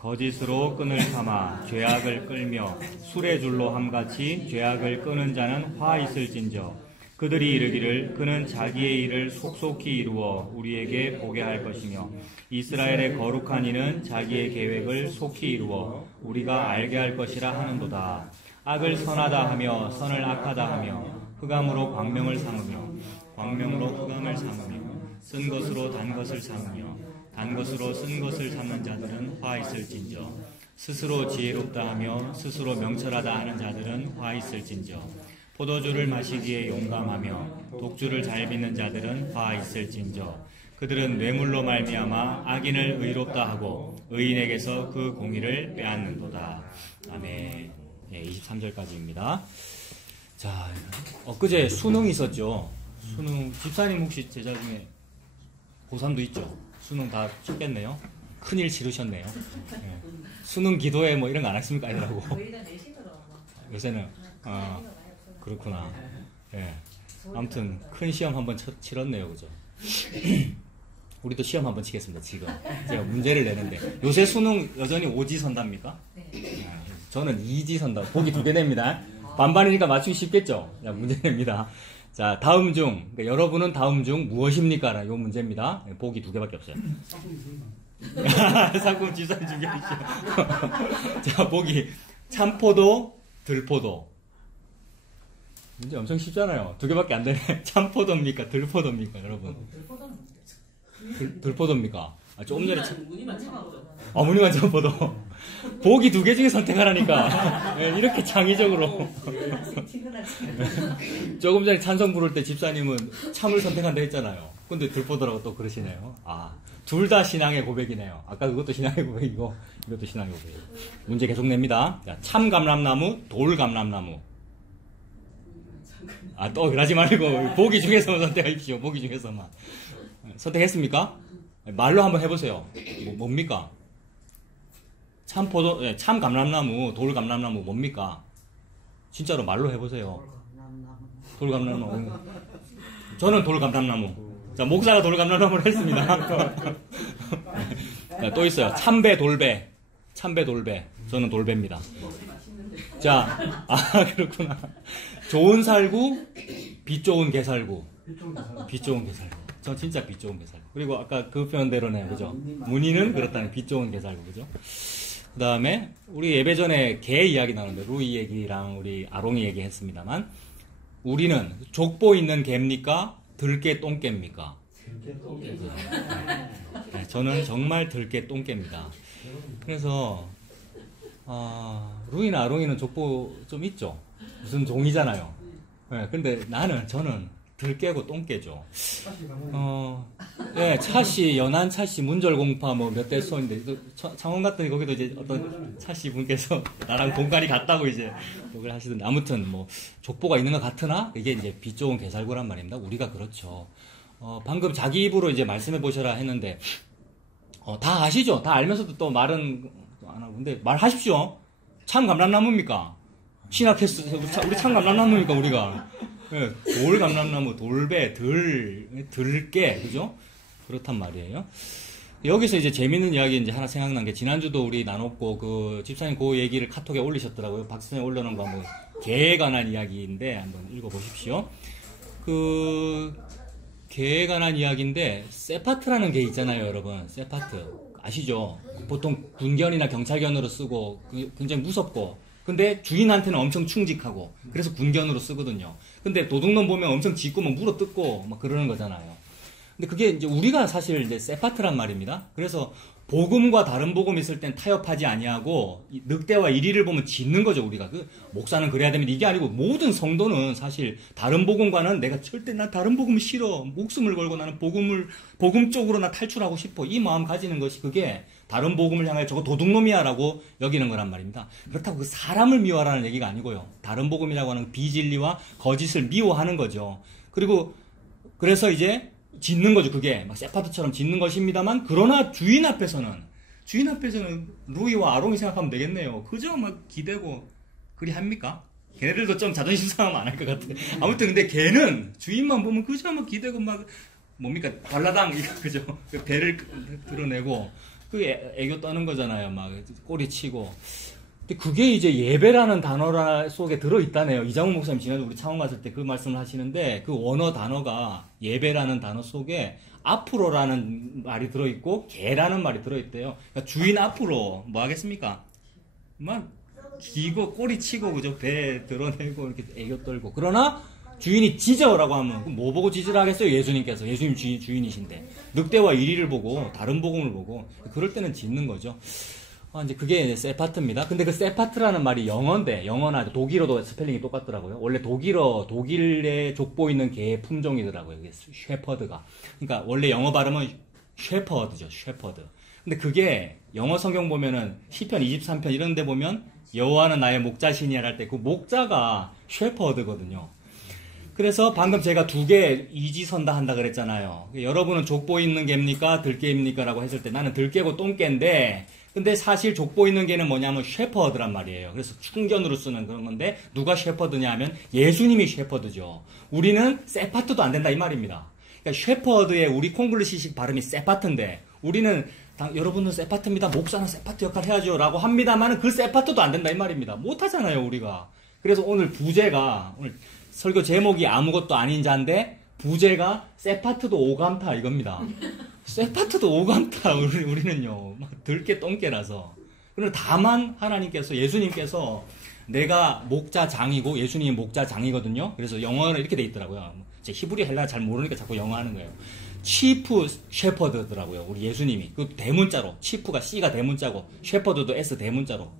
거짓으로 끈을 삼아 죄악을 끌며 술의 줄로 함같이 죄악을 끄는 자는 화 있을진저. 그들이 이르기를 그는 자기의 일을 속속히 이루어 우리에게 보게 할 것이며 이스라엘의 거룩한 이는 자기의 계획을 속히 이루어 우리가 알게 할 것이라 하는도다. 악을 선하다 하며 선을 악하다 하며 흑암으로 광명을 삼으며 광명으로 흑암을 삼으며 쓴 것으로 단 것을 삼으며 단 것으로 쓴 것을 삼는 자들은 화 있을진저. 스스로 지혜롭다 하며 스스로 명철하다 하는 자들은 화 있을진저. 포도주를 마시기에 용감하며 독주를 잘 빚는 자들은 화 있을진저. 그들은 뇌물로 말미암아 악인을 의롭다 하고 의인에게서 그 공의를 빼앗는도다. 아멘. 네, 23절까지입니다. 자, 엊그제 수능 있었죠. 수능, 집사님 혹시 제자 중에 고3도 있죠? 수능 다 쳤겠네요. 큰일 치르셨네요. 네. 수능 기도회 뭐 이런 거 안 하십니까? 아니라고. 요새는, 그렇구나. 예. 아무튼 큰 시험 한번 치렀네요, 그죠? 우리도 시험 한번 치겠습니다. 지금 제가 문제를 내는데 요새 수능 여전히 오지 선답니까? 네. 저는 2지 선답. 보기 2개 냅니다. 반반이니까 맞추기 쉽겠죠? 자, 문제 냅니다. 자, 다음 중 그러니까 여러분은 다음 중 무엇입니까? 라는 요 문제입니다. 보기 2개밖에 없어요. 상품 지산 준비하시죠. 자, 보기 참포도, 들포도. 문제 엄청 쉽잖아요. 2개밖에 안 되네. 참포도입니까? 들포도입니까? 여러분. 들포도입니까? 조금 전에 무늬만 참포도. 무늬만 참포도. 보기 2개 중에 선택하라니까. 네, 이렇게 창의적으로. 조금 전에 찬성 부를 때 집사님은 참을 선택한다 했잖아요. 근데 들포도라고 또 그러시네요. 둘 다 신앙의 고백이네요. 아까 그것도 신앙의 고백이고 이것도 신앙의 고백이고. 문제 계속 냅니다. 자, 참감람나무, 돌감람나무. 또 그러지 말고 보기 중에서만 선택하십시오. 보기 중에서만. 선택했습니까? 말로 한번 해보세요. 뭡니까? 참포도, 참감람나무, 돌감람나무 뭡니까? 진짜로 말로 해보세요. 돌감람나무. 저는 돌감람나무. 자, 목사가 돌감람나무를 했습니다. 자, 또 있어요. 참배, 돌배. 참배, 돌배. 저는 돌배입니다. 자, 그렇구나. 좋은 살구, 빛 좋은 개살구. 빛 좋은 개살구. 저 진짜 빛 좋은 개살구. 그리고 아까 그 표현대로네, 그죠? 무늬는 그렇다네. 빛 좋은 개살구, 그죠? 그 다음에, 우리 예배 전에 개 이야기 나오는데, 루이 얘기랑 우리 아롱이 얘기 했습니다만, 우리는 족보 있는 개입니까? 들개 똥개입니까? 네, 저는 정말 들개 똥개입니다. 그래서, 루이나 아롱이는 족보 좀 있죠? 무슨 종이잖아요. 네, 근데 저는 들깨고 똥깨죠. 네, 차씨, 연안 차씨, 문절공파 뭐 몇 대 소인데, 창원 갔더니 거기도 이제 어떤 차씨 분께서 나랑 공간이 같다고 이제 욕을 하시던데, 아무튼 뭐, 족보가 있는 것 같으나, 이게 이제 빛 좋은 개살구란 말입니다. 우리가 그렇죠. 방금 자기 입으로 이제 말씀해 보셔라 했는데, 다 아시죠? 다 알면서도 또 말은 안 하고, 근데 말하십시오. 참 감람나무입니까? 신학했어. 우리 참 감람나무입니까, 우리가? 네, 돌감람나무, 돌배, 들깨, 그죠? 그렇단 말이에요. 여기서 이제 재밌는 이야기 이제 하나 생각난 게, 지난주도 우리 나눴고, 집사님 그 얘기를 카톡에 올리셨더라고요. 박수님 올려놓은 거 한번, 개에 관한 이야기인데, 한번 읽어보십시오. 개에 관한 이야기인데, 세파트라는 개 있잖아요, 여러분. 세파트. 아시죠? 보통 군견이나 경찰견으로 쓰고, 굉장히 무섭고, 근데 주인한테는 엄청 충직하고, 그래서 군견으로 쓰거든요. 근데 도둑놈 보면 엄청 짖고 막 물어뜯고 막 그러는 거잖아요. 근데 그게 이제 우리가 사실 이제 세파트란 말입니다. 그래서 복음과 다른 복음 있을 땐 타협하지 아니하고 늑대와 이리를 보면 짖는 거죠, 우리가. 목사는 그래야 됩니다. 이게 아니고 모든 성도는 사실 다른 복음과는 내가 절대 나 다른 복음 싫어. 목숨을 걸고 나는 복음 쪽으로 나 탈출하고 싶어. 이 마음 가지는 것이 그게 다른 복음을 향하여 저거 도둑놈이야라고 여기는 거란 말입니다. 그렇다고 그 사람을 미워하라는 얘기가 아니고요. 다른 복음이라고 하는 비진리와 거짓을 미워하는 거죠. 그래서 이제 짖는 거죠. 그게 막 세파트처럼 짖는 것입니다만, 그러나 주인 앞에서는 루이와 아롱이 생각하면 되겠네요. 그저 막 기대고 그리 합니까? 걔네들도 좀 자존심 상하면 안 할 것 같아. 아무튼 근데 걔는 주인만 보면 그저 막 기대고 막 뭡니까 발라당 그죠? 배를 드러내고 그 애교 떠는 거잖아요. 막 꼬리 치고. 근데 그게 이제 예배라는 단어 속에 들어있다네요. 이장훈 목사님 지난주 우리 창원 갔을 때 그 말씀을 하시는데 그 원어 단어가 예배라는 단어 속에 앞으로라는 말이 들어있고 개라는 말이 들어있대요. 그러니까 주인 앞으로 뭐 하겠습니까? 막 기고 꼬리 치고 그죠? 배 드러내고 이렇게 애교 떨고. 그러나 주인이 짖어라고 하면 뭐 보고 짖으라 하겠어요? 예수님께서. 예수님 주인이신데 늑대와 이리를 보고 다른 복음을 보고 그럴 때는 짖는 거죠. 이제 그게 세파트입니다. 근데 그 세파트라는 말이 영어인데, 영어나 독일어도 스펠링이 똑같더라고요. 원래 독일에 족보 있는 개의 품종이더라고요. 이게 쉐퍼드가. 그러니까 원래 영어 발음은 쉐퍼드죠. 쉐퍼드. 근데 그게 영어 성경 보면은 시편 23편 이런 데 보면 여호와는 나의 목자시니라 할 때 그 목자가 쉐퍼드거든요. 그래서 방금 제가 두 개 이지선다 한다 그랬잖아요. 여러분은 족보 있는 개입니까? 들개입니까? 라고 했을 때 나는 들개고 똥개인데 근데 사실 족보 있는 개는 뭐냐면 쉐퍼드란 말이에요. 그래서 충견으로 쓰는 그런 건데 누가 쉐퍼드냐 하면 예수님이 쉐퍼드죠. 우리는 세파트도 안 된다 이 말입니다. 그러니까 쉐퍼드의 우리 콩글리시식 발음이 세파트인데 우리는 여러분은 세파트입니다. 목사는 세파트 역할 해야죠 라고 합니다만 그 세파트도 안 된다 이 말입니다. 못하잖아요 우리가. 그래서 오늘 부제가 오늘 설교 제목이 아무것도 아닌 자인데 부제가 세파트도 오감타 이겁니다. 세파트도 오감타 우리는요 들깨 똥개라서. 그런데 다만 하나님께서 예수님께서 내가 목자장이고 예수님이 목자장이거든요. 그래서 영어는 이렇게 돼 있더라고요. 제 히브리 헬라어 잘 모르니까 자꾸 영어 하는 거예요. 치프 셰퍼드더라고요. 우리 예수님이 그 대문자로 치프가 C가 대문자고 셰퍼드도 S 대문자로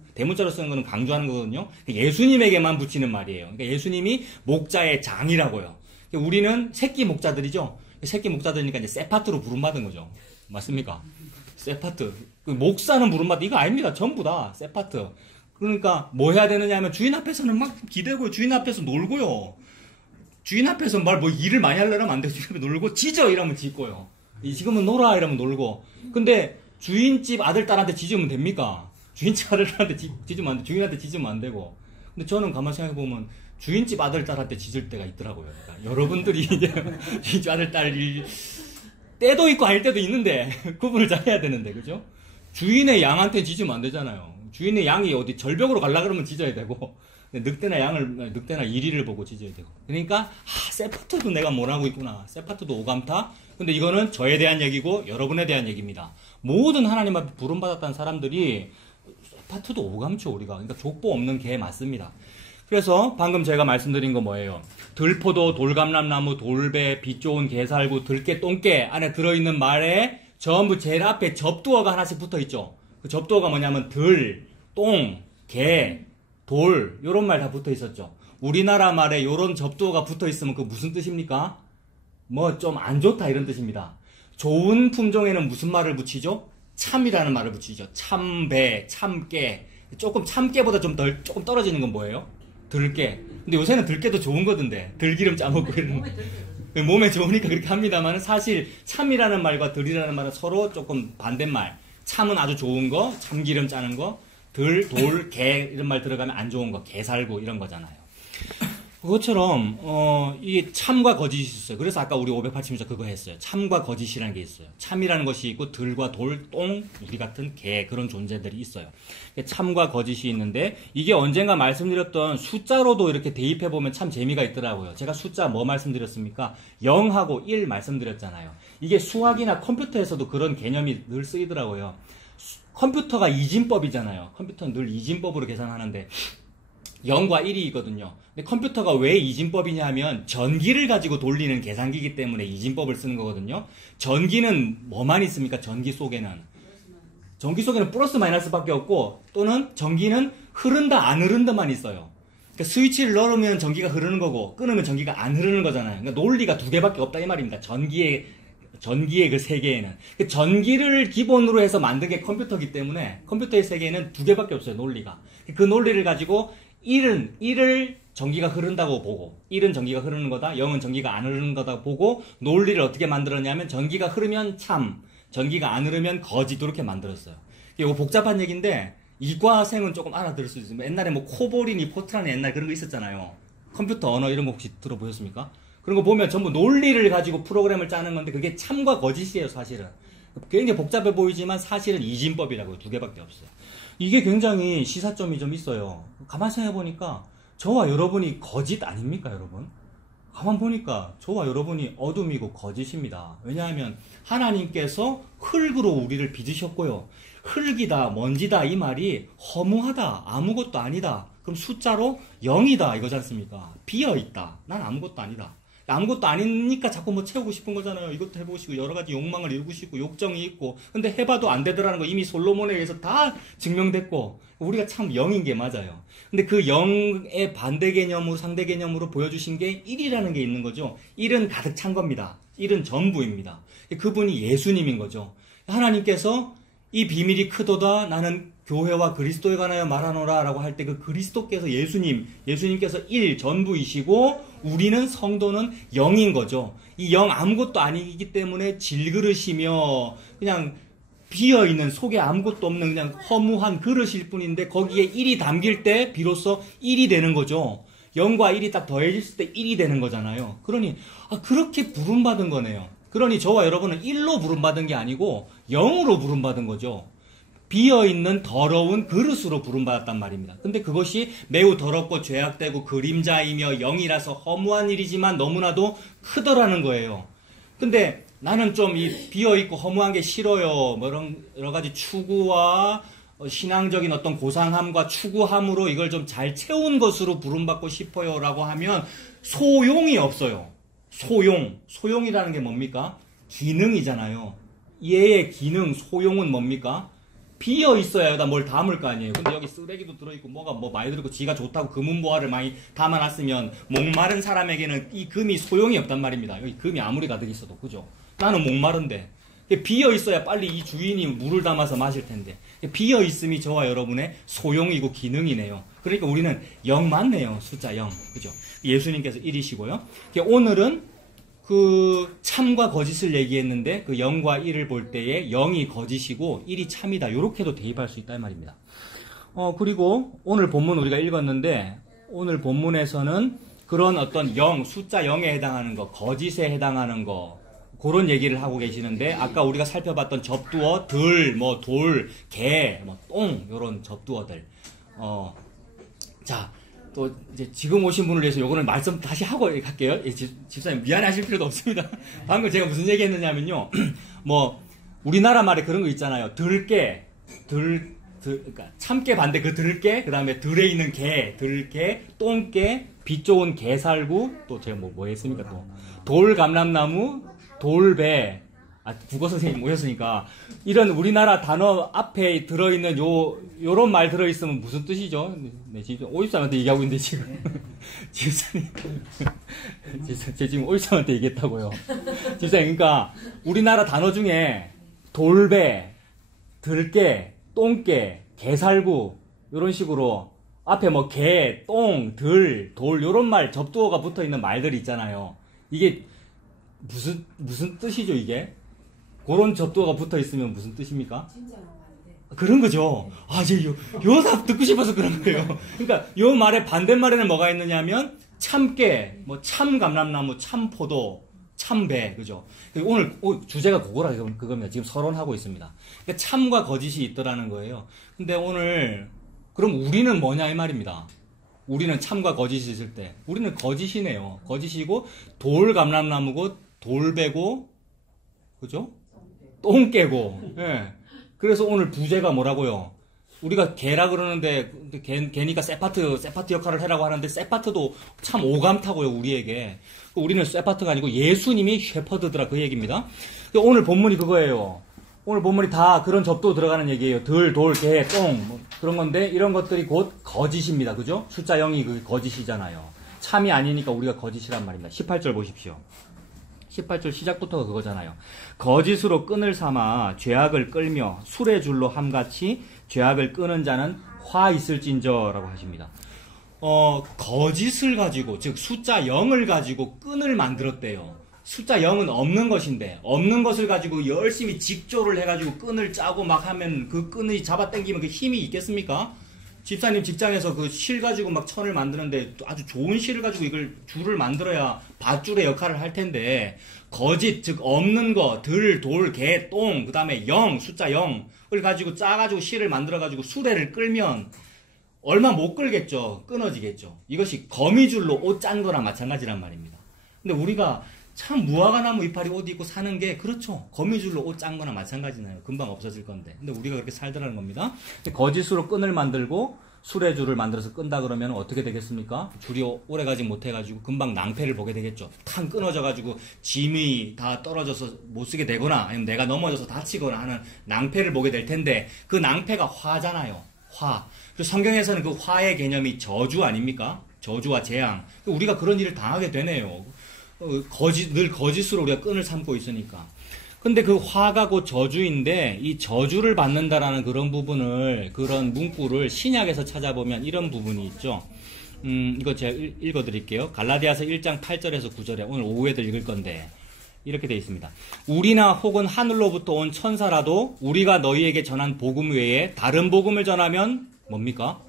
쓰는 거는 강조하는 거거든요. 예수님에게만 붙이는 말이에요. 그러니까 예수님이 목자의 장이라고요. 우리는 새끼 목자들이죠. 새끼 목자들이니까 이제 세파트로 부름받은 거죠. 맞습니까? 세파트. 목사는 부름받은 이거 아닙니다. 전부 다 세파트. 그러니까 뭐 해야 되느냐 하면 주인 앞에서는 막 기대고 주인 앞에서 놀고요. 주인 앞에서 일을 많이 하려면 안 되고 주인 앞에 놀고 짖어 이러면 짖고요. 지금은 놀아 이러면 놀고. 근데 주인집 아들 딸한테 짖으면 됩니까? 주인집 아들 딸한테 짖으면 안 돼. 주인한테 짖으면 안 되고. 근데 저는 가만히 생각해보면 주인집 아들 딸한테 짖을 때가 있더라고요. 그러니까 여러분들이 이제 주인집 아들 딸 때도 있고 아닐 때도 있는데 구분을 잘 해야 되는데 그죠? 주인의 양한테 짖으면 안 되잖아요. 주인의 양이 어디 절벽으로 가려고 그러면 짖어야 되고 늑대나 이리를 보고 짖어야 되고. 그러니까 세파트도 내가 뭘 하고 있구나. 세파트도 오감타. 근데 이거는 저에 대한 얘기고 여러분에 대한 얘기입니다. 모든 하나님 앞에 부름받았다는 사람들이 세파트도 오감죠 우리가. 그러니까 족보 없는 개 맞습니다. 그래서 방금 제가 말씀드린 거 뭐예요? 들포도, 돌감람나무, 돌배, 빛 좋은 게살구, 들깨, 똥깨 안에 들어있는 말에 전부 제일 앞에 접두어가 하나씩 붙어있죠. 그 접두어가 뭐냐면 들, 똥, 개, 돌 요런 말 다 붙어있었죠. 우리나라 말에 요런 접두어가 붙어있으면 그 무슨 뜻입니까? 뭐 좀 안 좋다 이런 뜻입니다. 좋은 품종에는 무슨 말을 붙이죠? 참이라는 말을 붙이죠. 참배, 참깨. 조금 참깨보다 조금 떨어지는 건 뭐예요? 들깨. 근데 요새는 들깨도 좋은 거던데. 들기름 짜먹고 이런. 몸에 좋으니까 그렇게 합니다만 사실 참이라는 말과 들이라는 말은 서로 조금 반대말. 참은 아주 좋은 거, 참기름 짜는 거. 들, 돌, 개 이런 말 들어가면 안 좋은 거. 개살구 이런 거잖아요. 그것처럼 이게 참과 거짓이 있어요. 그래서 아까 우리 580에서 그거 했어요. 참과 거짓이라는 게 있어요. 참이라는 것이 있고 들과 돌, 똥, 우리 같은 개 그런 존재들이 있어요. 참과 거짓이 있는데 이게 언젠가 말씀드렸던 숫자로도 이렇게 대입해보면 참 재미가 있더라고요. 제가 숫자 뭐 말씀드렸습니까? 0하고 1 말씀드렸잖아요. 이게 수학이나 컴퓨터에서도 그런 개념이 늘 쓰이더라고요. 컴퓨터가 이진법이잖아요. 컴퓨터는 늘 이진법으로 계산하는데 0과 1이 있거든요. 근데 컴퓨터가 왜 이진법이냐 하면 전기를 가지고 돌리는 계산기이기 때문에 이진법을 쓰는 거거든요. 전기는 뭐만 있습니까? 전기 속에는 플러스 마이너스밖에 없고 또는 전기는 흐른다 안 흐른다만 있어요. 그러니까 스위치를 넣으면 전기가 흐르는 거고 끊으면 전기가 안 흐르는 거잖아요. 그러니까 논리가 두 개밖에 없다 이 말입니다. 전기의 그 세계에는. 전기를 기본으로 해서 만든 게 컴퓨터이기 때문에 컴퓨터의 세계에는 두 개밖에 없어요. 논리가. 그 논리를 가지고 1을 전기가 흐른다고 보고 1은 전기가 흐르는 거다 0은 전기가 안 흐르는 거다 보고 논리를 어떻게 만들었냐면 전기가 흐르면 참 전기가 안 흐르면 거짓 이렇게 만들었어요. 이거 복잡한 얘기인데 이과생은 조금 알아들을 수 있어요. 옛날에 뭐 코보리니 포트라는 옛날 그런 거 있었잖아요. 컴퓨터 언어 이런 거 혹시 들어보셨습니까? 그런 거 보면 전부 논리를 가지고 프로그램을 짜는 건데 그게 참과 거짓이에요 사실은. 굉장히 복잡해 보이지만 사실은 이진법이라고요. 두 개밖에 없어요. 이게 굉장히 시사점이 좀 있어요. 가만히 생각해보니까 저와 여러분이 거짓 아닙니까, 여러분? 가만 보니까 저와 여러분이 어둠이고 거짓입니다. 왜냐하면 하나님께서 흙으로 우리를 빚으셨고요. 흙이다, 먼지다 이 말이 허무하다, 아무것도 아니다. 그럼 숫자로 0이다 이거지 않습니까? 비어있다. 난 아무것도 아니다. 아무것도 아니니까 자꾸 뭐 채우고 싶은 거잖아요. 이것도 해보시고 여러 가지 욕망을 이루고 싶고 욕정이 있고 근데 해봐도 안 되더라는 거 이미 솔로몬에 의해서 다 증명됐고 우리가 참 0인 게 맞아요. 근데 그 0의 반대 개념으로 상대 개념으로 보여주신 게 1이라는 게 있는 거죠. 1은 가득 찬 겁니다. 1은 전부입니다. 그분이 예수님인 거죠. 하나님께서 이 비밀이 크도다 나는 교회와 그리스도에 관하여 말하노라 라고 할 때 그 그리스도께서 예수님께서 1 전부이시고 우리는 성도는 0인 거죠. 이 0 아무것도 아니기 때문에 질그릇이며 그냥 비어있는 속에 아무것도 없는 그냥 허무한 그릇일 뿐인데 거기에 1이 담길 때 비로소 1이 되는 거죠. 0과 1이 딱 더해졌을 때 1이 되는 거잖아요. 그러니 그렇게 부름받은 거네요. 그러니 저와 여러분은 1로 부름받은 게 아니고 0으로 부름받은 거죠. 비어있는 더러운 그릇으로 부름받았단 말입니다. 근데 그것이 매우 더럽고 죄악되고 그림자이며 0이라서 허무한 일이지만 너무나도 크더라는 거예요. 근데 나는 좀 이 비어있고 허무한 게 싫어요. 뭐 여러 가지 추구와 신앙적인 어떤 고상함과 추구함으로 이걸 좀 잘 채운 것으로 부름받고 싶어요 라고 하면 소용이 없어요. 소용이라는 게 뭡니까? 기능이잖아요. 얘의 기능, 소용은 뭡니까? 비어 있어야 여기다 뭘 담을 거 아니에요. 근데 여기 쓰레기도 들어있고 뭐가 뭐 많이 들어있고 지가 좋다고 금은보화를 많이 담아놨으면 목마른 사람에게는 이 금이 소용이 없단 말입니다. 여기 금이 아무리 가득 있어도 그죠? 나는 목마른데 비어 있어야 빨리 이 주인이 물을 담아서 마실 텐데 비어 있음이 저와 여러분의 소용이고 기능이네요. 그러니까 우리는 0 맞네요. 숫자 0 그죠? 예수님께서 1이시고요. 오늘은 그 참과 거짓을 얘기했는데 그 0과 1을 볼 때에 0이 거짓이고 1이 참이다. 이렇게도 대입할 수 있다 이 말입니다. 그리고 오늘 본문 우리가 읽었는데 오늘 본문에서는 그런 어떤 0, 숫자 0에 해당하는 거, 거짓에 해당하는 거 그런 얘기를 하고 계시는데 아까 우리가 살펴봤던 접두어 들, 뭐 돌, 개, 뭐 똥 이런 접두어들 자 또 이제 지금 오신 분을 위해서 요거는 말씀 다시 하고 갈게요. 집사님 미안해하실 필요도 없습니다. 방금 제가 무슨 얘기했느냐면요. 뭐 우리나라 말에 그런 거 있잖아요. 들깨, 그러니까 참깨 반대 그 들깨, 그 다음에 들에 있는 개, 들깨, 똥깨, 빛 좋은 개살구, 또 제가 뭐 했습니까 또 돌감람나무, 돌배. 국어 선생님 모셨으니까 이런 우리나라 단어 앞에 들어있는 요런 말 들어있으면 무슨 뜻이죠? 네, 지금 오입사한테 얘기하고 있는데 지금 집사님 제 지금 오입사한테 얘기했다고요. 집사님 그러니까 우리나라 단어 중에 돌배, 들깨, 똥깨, 개살구 요런 식으로 앞에 뭐 개, 똥, 들, 돌 요런 말 접두어가 붙어있는 말들이 있잖아요. 이게 무슨 뜻이죠 이게? 그런 접두어가 붙어 있으면 무슨 뜻입니까? 그런 거죠. 요 답 듣고 싶어서 그런 거예요. 그러니까 요 말의 반대말에는 뭐가 있느냐면 참깨, 뭐 참감람나무, 참포도, 참배, 그죠? 오늘 주제가 그겁니다. 지금 서론하고 있습니다. 그러니까 참과 거짓이 있더라는 거예요. 근데 오늘 그럼 우리는 뭐냐 이 말입니다. 우리는 참과 거짓이 있을 때 우리는 거짓이네요. 거짓이고 돌감람나무고 돌배고 그죠? 똥깨고. 예. 그래서 오늘 부제가 뭐라고요? 우리가 개라 그러는데 개니까 세파트 역할을 해라고 하는데 세파트도 참 오감 타고요 우리에게. 우리는 세파트가 아니고 예수님이 셰퍼드더라 그 얘기입니다. 오늘 본문이 그거예요. 오늘 본문이 다 그런 접도 들어가는 얘기예요. 들, 돌, 개, 똥 뭐 그런 건데 이런 것들이 곧 거짓입니다. 그죠? 숫자 0이 그 거짓이잖아요. 참이 아니니까 우리가 거짓이란 말입니다. 18절 보십시오. 18절 시작부터가 그거잖아요. 거짓으로 끈을 삼아 죄악을 끌며 술의 줄로 함같이 죄악을 끄는 자는 화 있을진저라고 하십니다. 거짓을 가지고 즉 숫자 0을 가지고 끈을 만들었대요. 숫자 0은 없는 것인데 없는 것을 가지고 열심히 직조를 해가지고 끈을 짜고 막 하면 그 끈이 잡아당기면 그 힘이 있겠습니까? 집사님 직장에서 그 실 가지고 막 천을 만드는데 아주 좋은 실을 가지고 이걸 줄을 만들어야 밧줄의 역할을 할 텐데, 거짓, 즉 없는 거, 들, 돌, 개, 똥, 그 다음에 숫자 0을 가지고 짜가지고 실을 만들어가지고 수레를 끌면 얼마 못 끌겠죠. 끊어지겠죠. 이것이 거미줄로 옷 짠 거랑 마찬가지란 말입니다. 근데 우리가 참 무화과 나무 이파리 옷 입고 사는 게, 그렇죠. 거미줄로 옷 짠 거나 마찬가지나요. 금방 없어질 건데. 근데 우리가 그렇게 살더라는 겁니다. 거짓으로 끈을 만들고 수레줄을 만들어서 끈다 그러면 어떻게 되겠습니까? 줄이 오래가지 못해가지고 금방 낭패를 보게 되겠죠. 탕 끊어져가지고 짐이 다 떨어져서 못 쓰게 되거나 아니면 내가 넘어져서 다치거나 하는 낭패를 보게 될 텐데, 그 낭패가 화잖아요. 화. 그리고 성경에서는 그 화의 개념이 저주 아닙니까? 저주와 재앙. 우리가 그런 일을 당하게 되네요. 늘 거짓으로 우리가 끈을 삼고 있으니까. 근데 그 화가 곧 저주인데, 이 저주를 받는다라는 그런 부분을, 그런 문구를 신약에서 찾아보면 이런 부분이 있죠. 이거 제가 읽어드릴게요. 갈라디아서 1장 8절에서 9절에 오늘 오후에도 읽을 건데, 이렇게 되어 있습니다. 우리나 혹은 하늘로부터 온 천사라도 우리가 너희에게 전한 복음 외에 다른 복음을 전하면 뭡니까?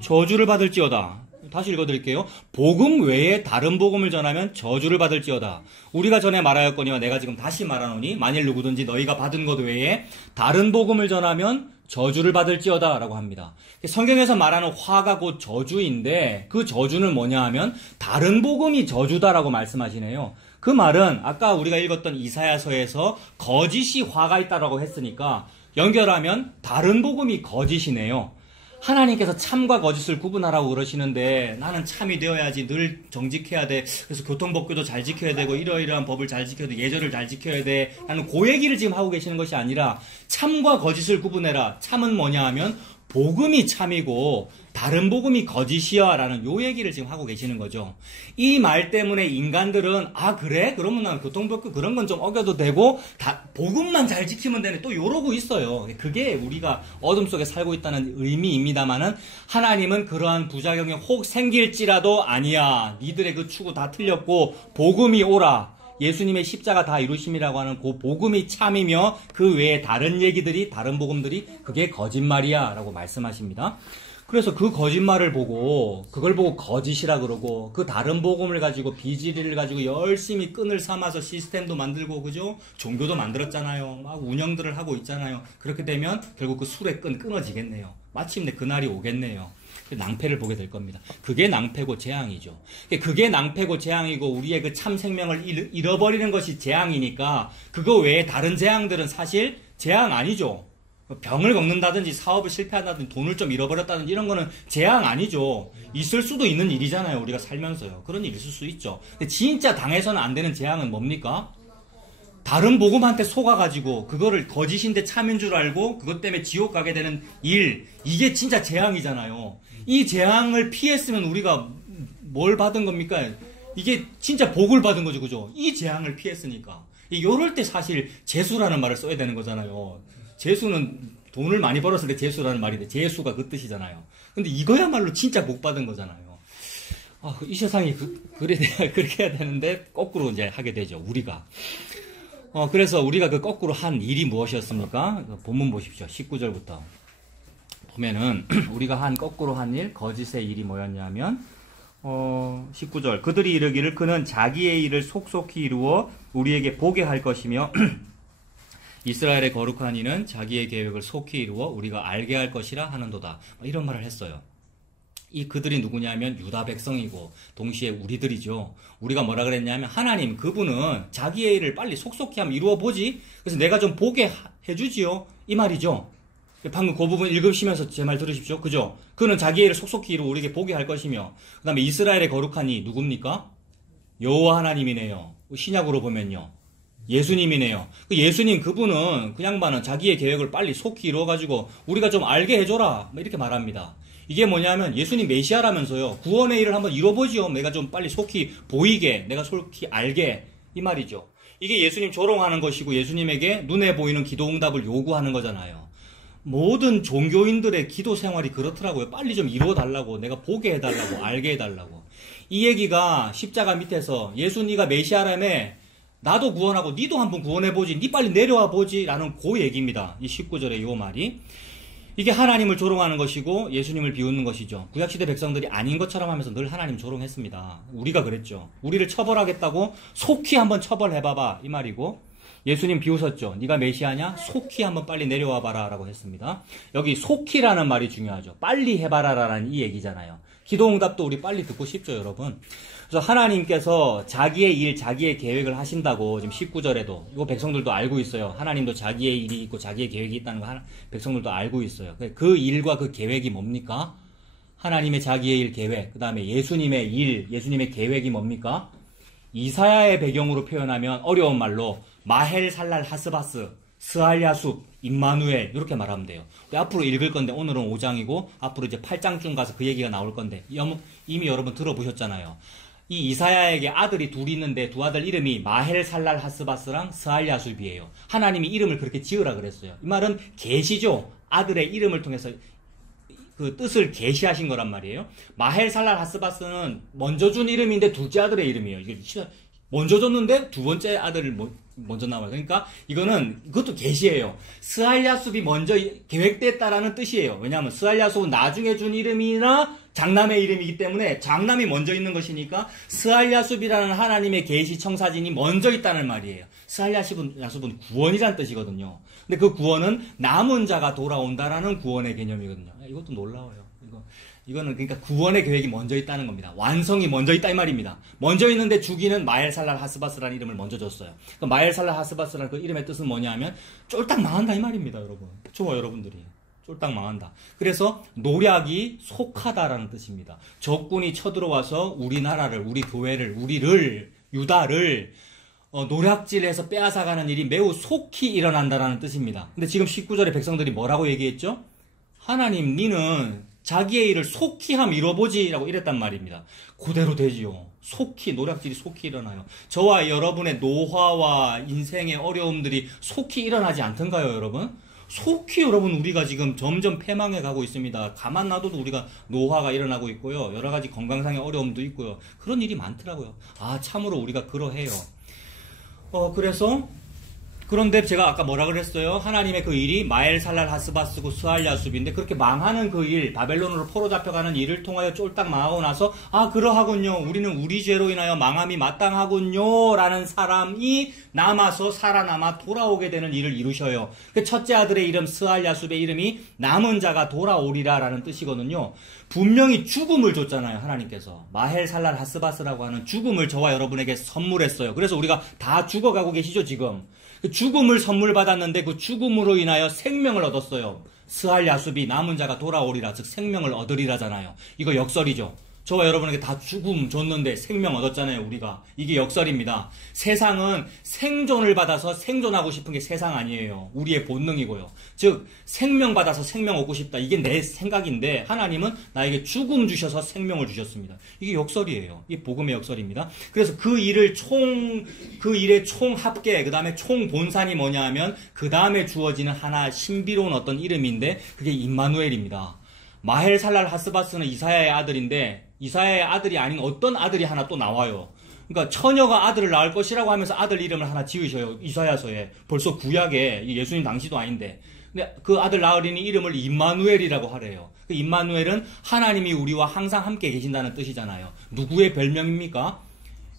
저주를 받을지어다. 다시 읽어드릴게요. 복음 외에 다른 복음을 전하면 저주를 받을지어다. 우리가 전에 말하였거니와 내가 지금 다시 말하노니 만일 누구든지 너희가 받은 것 외에 다른 복음을 전하면 저주를 받을지어다 라고 합니다. 성경에서 말하는 화가 곧 저주인데, 그 저주는 뭐냐 하면 다른 복음이 저주다라고 말씀하시네요. 그 말은 아까 우리가 읽었던 이사야서에서 거짓이 화가 있다라고 했으니까 연결하면 다른 복음이 거짓이네요. 하나님께서 참과 거짓을 구분하라고 그러시는데, 나는 참이 되어야지, 늘 정직해야 돼, 그래서 교통법규도 잘 지켜야 되고 이러이러한 법을 잘 지켜야 돼, 예절을 잘 지켜야 돼 라는 그 얘기를 지금 하고 계시는 것이 아니라, 참과 거짓을 구분해라. 참은 뭐냐 하면 복음이 참이고 다른 복음이 거짓이야 라는 요 얘기를 지금 하고 계시는 거죠. 이 말 때문에 인간들은 그래? 그러면 난 교통법규 그런 건 좀 어겨도 되고 복음만 잘 지키면 되네, 또 요러고 있어요. 그게 우리가 어둠 속에 살고 있다는 의미입니다만은, 하나님은 그러한 부작용이 혹 생길지라도 아니야, 니들의 그 추구 다 틀렸고 복음이 오라, 예수님의 십자가 다 이루심이라고 하는 그 복음이 참이며 그 외에 다른 얘기들이, 다른 복음들이 그게 거짓말이야 라고 말씀하십니다. 그래서 그 거짓말을 보고, 그걸 보고 거짓이라 그러고, 그 다른 복음을 가지고, 비지리를 가지고 열심히 끈을 삼아서 시스템도 만들고, 그죠? 종교도 만들었잖아요. 막 운영들을 하고 있잖아요. 그렇게 되면 결국 그 술의 끈 끊어지겠네요. 마침내 그날이 오겠네요. 낭패를 보게 될 겁니다. 그게 낭패고 재앙이죠. 그게 낭패고 재앙이고, 우리의 그 참 생명을 잃어버리는 것이 재앙이니까, 그거 외에 다른 재앙들은 사실 재앙 아니죠. 병을 겪는다든지 사업을 실패한다든지 돈을 좀 잃어버렸다든지 이런 거는 재앙 아니죠. 있을 수도 있는 일이잖아요. 우리가 살면서요. 그런 일이 있을 수 있죠. 근데 진짜 당해서는 안 되는 재앙은 뭡니까? 다른 복음한테 속아가지고 그거를 거짓인데 참인 줄 알고 그것 때문에 지옥 가게 되는 일, 이게 진짜 재앙이잖아요. 이 재앙을 피했으면 우리가 뭘 받은 겁니까? 이게 진짜 복을 받은 거죠. 그죠? 이 재앙을 피했으니까. 요럴 때 사실 재수라는 말을 써야 되는 거잖아요. 재수는 돈을 많이 벌었을 때 재수라는 말인데, 재수가 그 뜻이잖아요. 근데 이거야말로 진짜 복 받은 거잖아요. 이 세상이 그렇게 해야 되는데 거꾸로 이제 하게 되죠, 우리가. 그래서 우리가 그 거꾸로 한 일이 무엇이었습니까? 본문 보십시오. 19절부터 보면은 우리가 거꾸로 한 일, 거짓의 일이 뭐였냐면 19절, 그들이 이르기를 그는 자기의 일을 속속히 이루어 우리에게 보게 할 것이며 이스라엘의 거룩한 이는 자기의 계획을 속히 이루어 우리가 알게 할 것이라 하는도다. 이런 말을 했어요. 이 그들이 누구냐면 유다 백성이고 동시에 우리들이죠. 우리가 뭐라 그랬냐면, 하나님 그분은 자기의 일을 빨리 속속히 하면 이루어 보지, 그래서 내가 좀 보게 해주지요, 이 말이죠. 방금 그 부분 읽으시면서 제 말 들으십시오. 그죠? 그는 자기의 일을 속속히 이루어 우리에게 보게 할 것이며, 그 다음에 이스라엘의 거룩한 이 누굽니까? 여호와 하나님이네요. 신약으로 보면요, 예수님이네요. 예수님 그분은 그 양반은 자기의 계획을 빨리 속히 이루어가지고 우리가 좀 알게 해줘라, 이렇게 말합니다. 이게 뭐냐면 예수님 메시아라면서요, 구원의 일을 한번 이뤄보지요. 내가 좀 빨리 속히 보이게, 내가 속히 알게, 이 말이죠. 이게 예수님 조롱하는 것이고 예수님에게 눈에 보이는 기도 응답을 요구하는 거잖아요. 모든 종교인들의 기도 생활이 그렇더라고요. 빨리 좀 이루어달라고, 내가 보게 해달라고, 알게 해달라고. 이 얘기가 십자가 밑에서 예수 니가 메시아라며, 나도 구원하고 니도 한번 구원해보지, 니 빨리 내려와 보지 라는 그 얘기입니다. 이 19절의 요 말이. 이게 하나님을 조롱하는 것이고 예수님을 비웃는 것이죠. 구약시대 백성들이 아닌 것처럼 하면서 늘 하나님 조롱했습니다. 우리가 그랬죠. 우리를 처벌하겠다고 속히 한번 처벌해봐봐 이 말이고, 예수님 비웃었죠. 네가 메시아냐? 속히 한번 빨리 내려와 봐라 라고 했습니다. 여기 속히라는 말이 중요하죠. 빨리 해봐라 라는 이 얘기잖아요. 기도응답도 우리 빨리 듣고 싶죠, 여러분. 그래서 하나님께서 자기의 일, 자기의 계획을 하신다고 지금 19절에도, 이거 백성들도 알고 있어요. 하나님도 자기의 일이 있고 자기의 계획이 있다는 거 백성들도 알고 있어요. 그 일과 그 계획이 뭡니까? 하나님의 자기의 일 계획, 그 다음에 예수님의 일, 예수님의 계획이 뭡니까? 이사야의 배경으로 표현하면 어려운 말로 마헬 살랄 하스바스, 스알야숲, 임마누엘 이렇게 말하면 돼요. 앞으로 읽을 건데 오늘은 5장이고 앞으로 이제 8장쯤 가서 그 얘기가 나올 건데 이미 여러분 들어보셨잖아요. 이 이사야에게 아들이 둘이 있는데 두 아들 이름이 마헬 살랄 하스바스랑 스알야숲이에요. 하나님이 이름을 그렇게 지으라 그랬어요. 이 말은 계시죠. 아들의 이름을 통해서 그 뜻을 계시하신 거란 말이에요. 마헬 살랄 하스바스는 먼저 준 이름인데 둘째 아들의 이름이에요. 이게 먼저 줬는데 두 번째 아들을 먼저 나와요. 그러니까 이것도 계시예요. 스알야숲이 먼저 계획됐다라는 뜻이에요. 왜냐하면 스알야숲은 나중에 준 이름이나 장남의 이름이기 때문에 장남이 먼저 있는 것이니까 스알야숲이라는 하나님의 계시 청사진이 먼저 있다는 말이에요. 스알야숲은 구원이라는 뜻이거든요. 근데 그 구원은 남은 자가 돌아온다라는 구원의 개념이거든요. 이것도 놀라워요. 이거는 그러니까 구원의 계획이 먼저 있다는 겁니다. 완성이 먼저 있다 이 말입니다. 먼저 있는데 죽이는 마엘살랄 하스바스라는 이름을 먼저 줬어요. 그 마엘살랄 하스바스라는 그 이름의 뜻은 뭐냐면 쫄딱 망한다 이 말입니다, 여러분. 좋아요, 여러분들이. 쫄딱 망한다. 그래서 노략이 속하다라는 뜻입니다. 적군이 쳐들어와서 우리나라를, 우리 교회를, 우리를, 유다를 노략질해서 빼앗아가는 일이 매우 속히 일어난다라는 뜻입니다. 근데 지금 19절에 백성들이 뭐라고 얘기했죠? 하나님, 니는 자기의 일을 속히 함 이뤄보지라고 이랬단 말입니다. 그대로 되지요. 속히, 노략질이 속히 일어나요. 저와 여러분의 노화와 인생의 어려움들이 속히 일어나지 않던가요, 여러분? 속히 여러분 우리가 지금 점점 패망해 가고 있습니다. 가만 놔둬도 우리가 노화가 일어나고 있고요. 여러 가지 건강상의 어려움도 있고요. 그런 일이 많더라고요. 참으로 우리가 그러해요. 그런데 제가 아까 뭐라 그랬어요? 하나님의 그 일이 마엘살랄 하스바스고 스알야숲인데 그렇게 망하는 그 일, 바벨론으로 포로 잡혀가는 일을 통하여 쫄딱 망하고 나서 그러하군요. 우리는 우리 죄로 인하여 망함이 마땅하군요. 라는 사람이 남아서 살아남아 돌아오게 되는 일을 이루셔요. 그 첫째 아들의 이름 스알야숲의 이름이 남은 자가 돌아오리라 라는 뜻이거든요. 분명히 죽음을 줬잖아요, 하나님께서. 마헬살랄 하스바스라고 하는 죽음을 저와 여러분에게 선물했어요. 그래서 우리가 다 죽어가고 계시죠, 지금. 그 죽음을 선물 받았는데 그 죽음으로 인하여 생명을 얻었어요. 스알야숲이 남은 자가 돌아오리라, 즉 생명을 얻으리라잖아요. 이거 역설이죠. 저와 여러분에게 다 죽음 줬는데 생명 얻었잖아요, 우리가. 이게 역설입니다. 세상은 생존을 받아서 생존하고 싶은 게 세상 아니에요. 우리의 본능이고요. 즉 생명 받아서 생명 얻고 싶다. 이게 내 생각인데 하나님은 나에게 죽음 주셔서 생명을 주셨습니다. 이게 역설이에요. 이게 복음의 역설입니다. 그래서 그 일의 총 합계, 그 다음에 총 본산이 뭐냐 하면 그 다음에 주어지는 하나 신비로운 어떤 이름인데 그게 임마누엘입니다. 마헬살랄 하스바스는 이사야의 아들인데 이사야의 아들이 아닌 어떤 아들이 하나 또 나와요. 그러니까 처녀가 아들을 낳을 것이라고 하면서 아들 이름을 하나 지으셔요. 이사야서에. 벌써 구약에, 예수님 당시도 아닌데. 근데 그 아들 낳으리니 이름을 임마누엘이라고 하래요. 그 임마누엘은 하나님이 우리와 항상 함께 계신다는 뜻이잖아요. 누구의 별명입니까?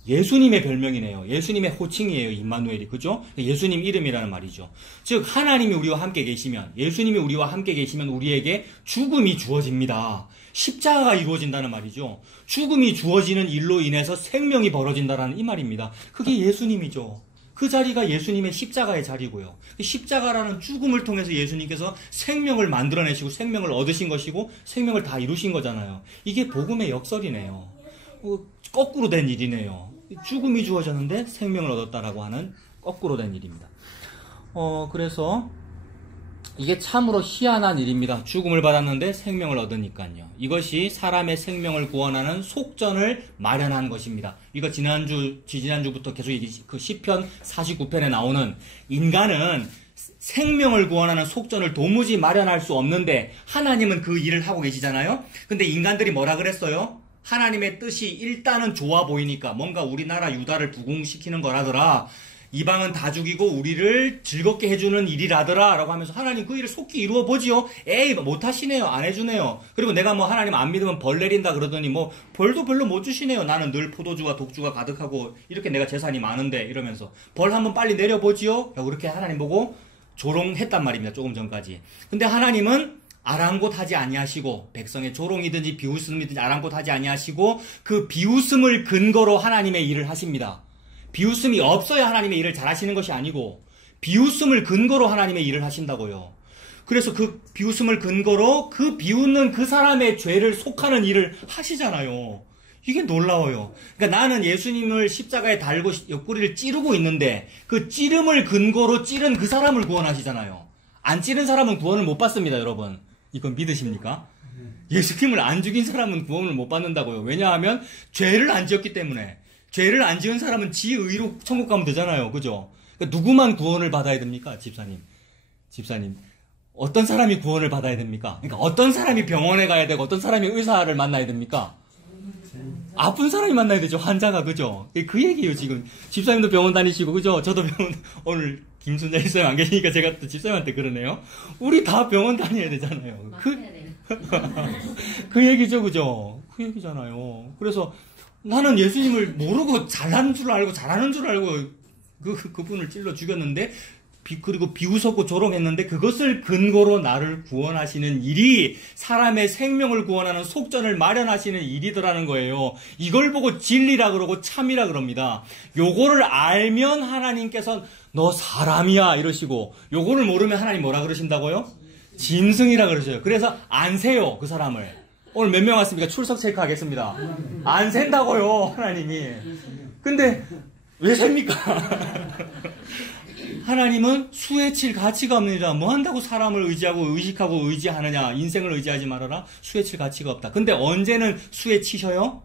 예수님의 별명이네요. 예수님의 호칭이에요, 임마누엘이. 그죠? 예수님 이름이라는 말이죠. 즉 하나님이 우리와 함께 계시면, 예수님이 우리와 함께 계시면 우리에게 죽음이 주어집니다. 십자가가 이루어진다는 말이죠. 죽음이 주어지는 일로 인해서 생명이 벌어진다는 이 말입니다. 그게 예수님이죠. 그 자리가 예수님의 십자가의 자리고요. 십자가라는 죽음을 통해서 예수님께서 생명을 만들어내시고 생명을 얻으신 것이고 생명을 다 이루신 거잖아요. 이게 복음의 역설이네요. 거꾸로 된 일이네요. 죽음이 주어졌는데 생명을 얻었다라고 하는 거꾸로 된 일입니다. 그래서 이게 참으로 희한한 일입니다. 죽음을 받았는데 생명을 얻으니까요. 이것이 사람의 생명을 구원하는 속전을 마련한 것입니다. 이거 지난주부터 계속 그 시편 49편에 나오는 인간은 생명을 구원하는 속전을 도무지 마련할 수 없는데 하나님은 그 일을 하고 계시잖아요. 근데 인간들이 뭐라 그랬어요? 하나님의 뜻이 일단은 좋아 보이니까 뭔가 우리나라 유다를 부흥시키는 거라더라. 이방은 다 죽이고 우리를 즐겁게 해주는 일이라더라 라고 하면서 하나님 그 일을 속히 이루어 보지요. 에이 못하시네요. 안 해주네요. 그리고 내가 뭐 하나님 안 믿으면 벌 내린다 그러더니 뭐 벌도 별로 못 주시네요. 나는 늘 포도주와 독주가 가득하고 이렇게 내가 재산이 많은데 이러면서 벌 한번 빨리 내려보지요. 그렇게 하나님 보고 조롱했단 말입니다. 조금 전까지. 근데 하나님은 아랑곳하지 아니하시고 백성의 조롱이든지 비웃음이든지 아랑곳하지 아니하시고 그 비웃음을 근거로 하나님의 일을 하십니다. 비웃음이 없어야 하나님의 일을 잘하시는 것이 아니고 비웃음을 근거로 하나님의 일을 하신다고요. 그래서 그 비웃음을 근거로 그 비웃는 그 사람의 죄를 속하는 일을 하시잖아요. 이게 놀라워요. 그러니까 나는 예수님을 십자가에 달고 옆구리를 찌르고 있는데 그 찌름을 근거로 찌른 그 사람을 구원하시잖아요. 안 찌른 사람은 구원을 못 받습니다, 여러분. 이건 믿으십니까? 예수님을 안 죽인 사람은 구원을 못 받는다고요. 왜냐하면 죄를 안 지었기 때문에. 죄를 안 지은 사람은 지 의로 천국 가면 되잖아요. 그죠? 그러니까 누구만 구원을 받아야 됩니까? 집사님. 어떤 사람이 구원을 받아야 됩니까? 그러니까 어떤 사람이 병원에 가야 되고 어떤 사람이 의사를 만나야 됩니까? 아픈 사람이 만나야 되죠. 환자가. 그죠? 그 얘기예요, 지금. 집사님도 병원 다니시고, 그죠? 저도 병원, 오늘 김순자 집사님 안 계시니까 제가 또 집사님한테 그러네요. 우리 다 병원 다녀야 되잖아요. 그 얘기죠, 그죠? 그 얘기잖아요. 그래서 나는 예수님을 모르고 잘하는 줄 알고 그분을 찔러 죽였는데, 그리고 비웃었고 조롱했는데 그것을 근거로 나를 구원하시는 일이 사람의 생명을 구원하는 속전을 마련하시는 일이더라는 거예요. 이걸 보고 진리라 그러고 참이라 그럽니다. 요거를 알면 하나님께서 너 사람이야 이러시고, 요거를 모르면 하나님 뭐라 그러신다고요? 짐승이라 그러셔요. 그래서 안 세요, 그 사람을. 오늘 몇 명 왔습니까? 출석 체크하겠습니다. 안 센다고요, 하나님이. 근데 왜 셉니까? 하나님은 수에 칠 가치가 없느니라. 뭐 한다고 사람을 의지하고 의식하고 의지하느냐. 인생을 의지하지 말아라. 수에 칠 가치가 없다. 근데 언제는 수에 치셔요?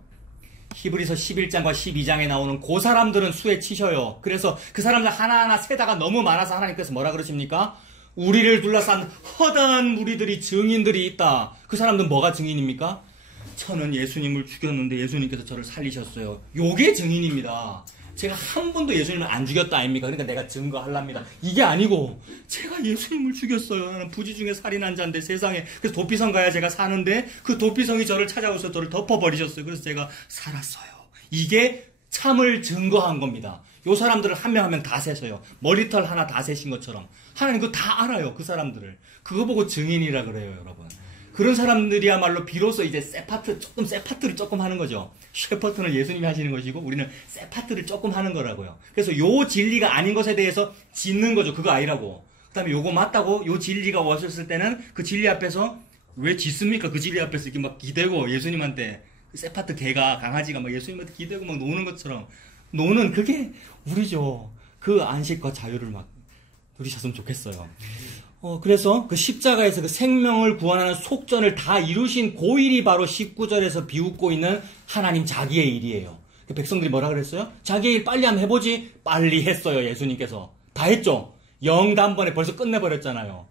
히브리서 11장과 12장에 나오는 그 사람들은 수에 치셔요. 그래서 그 사람들 하나하나 세다가 너무 많아서 하나님께서 뭐라 그러십니까? 우리를 둘러싼 허다한 무리들이 증인들이 있다. 그 사람들은 뭐가 증인입니까? 저는 예수님을 죽였는데 예수님께서 저를 살리셨어요. 요게 증인입니다. 제가 한 번도 예수님을 안 죽였다 아닙니까? 그러니까 내가 증거하랍니다. 이게 아니고 제가 예수님을 죽였어요. 나는 부지 중에 살인한 자인데 세상에. 그래서 도피성 가야 제가 사는데 그 도피성이 저를 찾아오셔서 저를 덮어버리셨어요. 그래서 제가 살았어요. 이게 참을 증거한 겁니다. 요 사람들을 한 명 한 명 다 세서요. 머리털 하나 다 세신 것처럼. 하나님 그거 다 알아요. 그 사람들을. 그거 보고 증인이라 그래요, 여러분. 그런 사람들이야말로 비로소 이제 새 파트를 조금 하는 거죠. 쉐퍼트는 예수님이 하시는 것이고 우리는 새 파트를 조금 하는 거라고요. 그래서 요 진리가 아닌 것에 대해서 짓는 거죠. 그거 아니라고. 그 다음에 요거 맞다고 요 진리가 왔었을 때는 그 진리 앞에서 왜 짓습니까? 그 진리 앞에서 이렇게 막 기대고 예수님한테 새 파트 개가 강아지가 막 예수님한테 기대고 막 노는 것처럼 노는 그게 우리죠. 그 안식과 자유를 막 누리셨으면 좋겠어요. 그래서 그 십자가에서 그 생명을 구원하는 속전을 다 이루신 그 일이 바로 19절에서 비웃고 있는 하나님 자기의 일이에요. 백성들이 뭐라 그랬어요? 자기의 일 빨리 한번 해보지? 빨리 했어요, 예수님께서. 다 했죠? 영단번에 벌써 끝내버렸잖아요.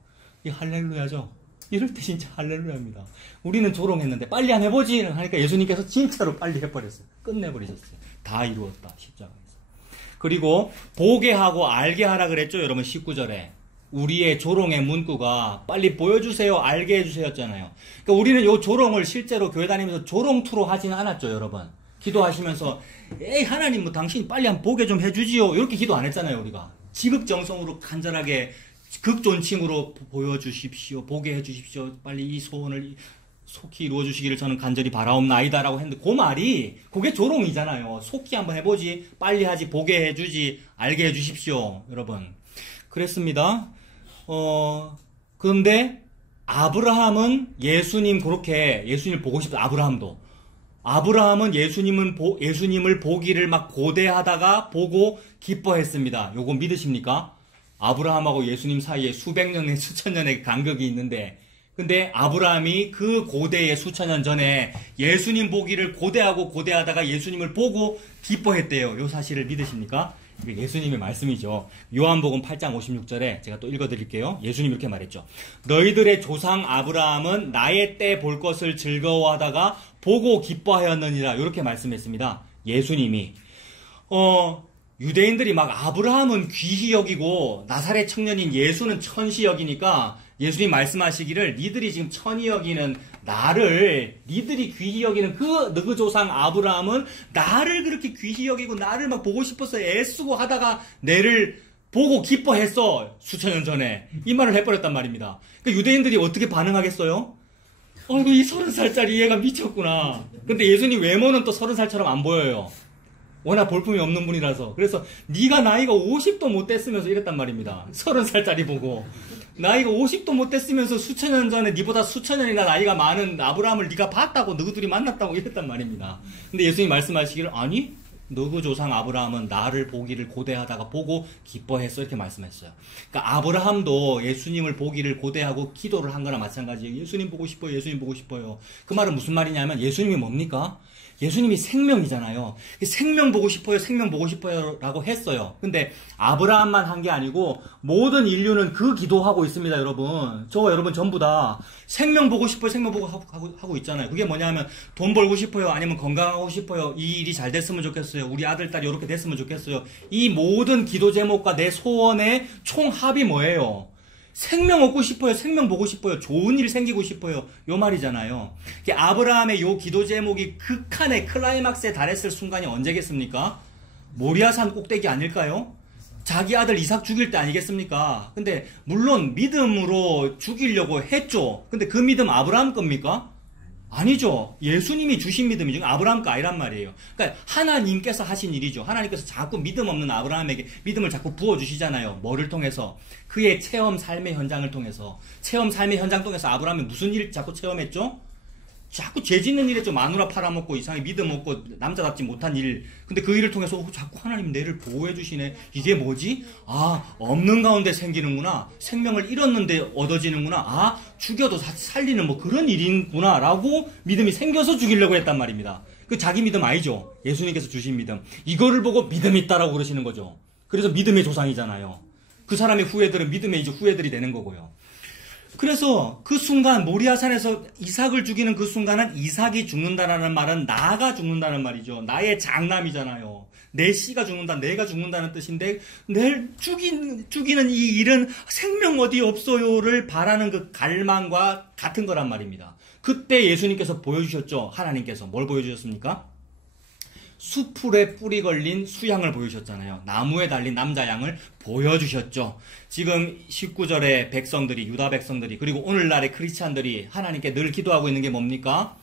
이 할렐루야죠? 이럴 때 진짜 할렐루야입니다. 우리는 조롱했는데 빨리 한번 해보지? 하니까 예수님께서 진짜로 빨리 해버렸어요. 끝내버리셨어요. 다 이루었다, 십자가에서. 그리고 보게 하고 알게 하라 그랬죠, 여러분, 19절에. 우리의 조롱의 문구가 빨리 보여주세요, 알게 해주세요였잖아요. 그러니까 우리는 이 조롱을 실제로 교회 다니면서 조롱투로 하지는 않았죠, 여러분. 기도하시면서 에이 하나님 뭐 당신 빨리 한번 보게 좀 해주지요, 이렇게 기도 안 했잖아요. 우리가 지극정성으로 간절하게 극존칭으로 보여주십시오, 보게 해주십시오, 빨리 이 소원을 속히 이루어주시기를 저는 간절히 바라옵나이다라고 했는데 그 말이 그게 조롱이잖아요. 속히 한번 해보지, 빨리 하지, 보게 해주지, 알게 해주십시오, 여러분. 그랬습니다. 그런데 아브라함은 예수님 그렇게 예수님을 보고 싶다. 아브라함은 예수님을 보기를 막 고대하다가 보고 기뻐했습니다. 요거 믿으십니까? 아브라함하고 예수님 사이에 수백 년의 수천 년의 간격이 있는데, 근데 아브라함이 그 고대의 수천 년 전에 예수님 보기를 고대하다가 예수님을 보고 기뻐했대요. 요 사실을 믿으십니까? 이게 예수님의 말씀이죠. 요한복음 8장 56절에 제가 또 읽어드릴게요. 예수님이 이렇게 말했죠. 너희들의 조상 아브라함은 나의 때 볼 것을 즐거워하다가 보고 기뻐하였느니라. 이렇게 말씀했습니다. 예수님이. 유대인들이 막 아브라함은 귀히 여기고 나사렛 청년인 예수는 천시 여기니까 예수님 말씀하시기를 니들이 지금 천히 여기는 나를, 니들이 귀히 여기는 그 너희 조상 아브라함은 나를 그렇게 귀히 여기고 나를 막 보고 싶어서 애쓰고 하다가 내를 보고 기뻐했어. 수천 년 전에. 이 말을 해버렸단 말입니다. 그러니까 유대인들이 어떻게 반응하겠어요? 어이구, 이 30살짜리 얘가 미쳤구나. 근데 예수님 외모는 또 30살처럼 안 보여요. 워낙 볼품이 없는 분이라서. 그래서 네가 나이가 50도 못 됐으면서 이랬단 말입니다. 30살짜리 보고. 나이가 50도 못 됐으면서 수천 년 전에 니보다 수천 년이나 나이가 많은 아브라함을 네가 봤다고 너희 둘이 만났다고 이랬단 말입니다. 근데 예수님이 말씀하시기를 아니 너희 조상 아브라함은 나를 보기를 고대하다가 보고 기뻐했어 이렇게 말씀했어요. 그러니까 아브라함도 예수님을 보기를 고대하고 기도를 한 거나 마찬가지예요. 예수님 보고 싶어요. 예수님 보고 싶어요. 그 말은 무슨 말이냐면 예수님이 뭡니까? 예수님이 생명이잖아요. 생명 보고 싶어요. 생명 보고 싶어요 라고 했어요. 근데 아브라함만 한 게 아니고 모든 인류는 그 기도하고 있습니다. 여러분. 저와 여러분 전부 다 생명 보고 싶어요. 생명 보고 하고 있잖아요. 그게 뭐냐면 돈 벌고 싶어요. 아니면 건강하고 싶어요. 이 일이 잘 됐으면 좋겠어요. 우리 아들 딸이 이렇게 됐으면 좋겠어요. 이 모든 기도 제목과 내 소원의 총합이 뭐예요? 생명 얻고 싶어요. 생명 보고 싶어요. 좋은 일 생기고 싶어요. 요 말이잖아요. 아브라함의 요 기도 제목이 극한의 클라이막스에 달했을 순간이 언제겠습니까? 모리아산 꼭대기 아닐까요? 자기 아들 이삭 죽일 때 아니겠습니까? 근데 물론 믿음으로 죽이려고 했죠. 근데 그 믿음 아브라함 겁니까? 아니죠. 예수님이 주신 믿음이죠. 아브라함 거 아니란 말이에요. 그러니까 하나님께서 하신 일이죠. 하나님께서 자꾸 믿음 없는 아브라함에게 믿음을 자꾸 부어주시잖아요. 뭐를 통해서? 그의 체험 삶의 현장을 통해서. 체험 삶의 현장 통해서 아브라함이 무슨 일을 자꾸 체험했죠? 자꾸 죄 짓는 일에 좀 마누라 팔아먹고 이상하게 믿음 없고 남자답지 못한 일. 근데 그 일을 통해서 자꾸 하나님 내를 보호해 주시네. 이게 뭐지? 아, 없는 가운데 생기는구나. 생명을 잃었는데 얻어지는구나. 아, 죽여도 살리는 뭐 그런 일이구나 라고 믿음이 생겨서 죽이려고 했단 말입니다. 그 자기 믿음 아니죠. 예수님께서 주신 믿음. 이거를 보고 믿음 있다라고 그러시는 거죠. 그래서 믿음의 조상이잖아요. 그 사람의 후예들은 믿음의 이제 후예들이 되는 거고요. 그래서 그 순간 모리아산에서 이삭을 죽이는 그 순간은 이삭이 죽는다라는 말은 나가 죽는다는 말이죠. 나의 장남이잖아요. 내 씨가 죽는다, 내가 죽는다는 뜻인데 늘 죽이는 이 일은 생명 어디 없어요를 바라는 그 갈망과 같은 거란 말입니다. 그때 예수님께서 보여주셨죠. 하나님께서 뭘 보여주셨습니까? 수풀에 뿌리 걸린 수양을 보여주셨잖아요. 나무에 달린 남자 양을 보여주셨죠. 지금 19절에 백성들이, 유다 백성들이, 그리고 오늘날의 크리스찬들이 하나님께 늘 기도하고 있는 게 뭡니까?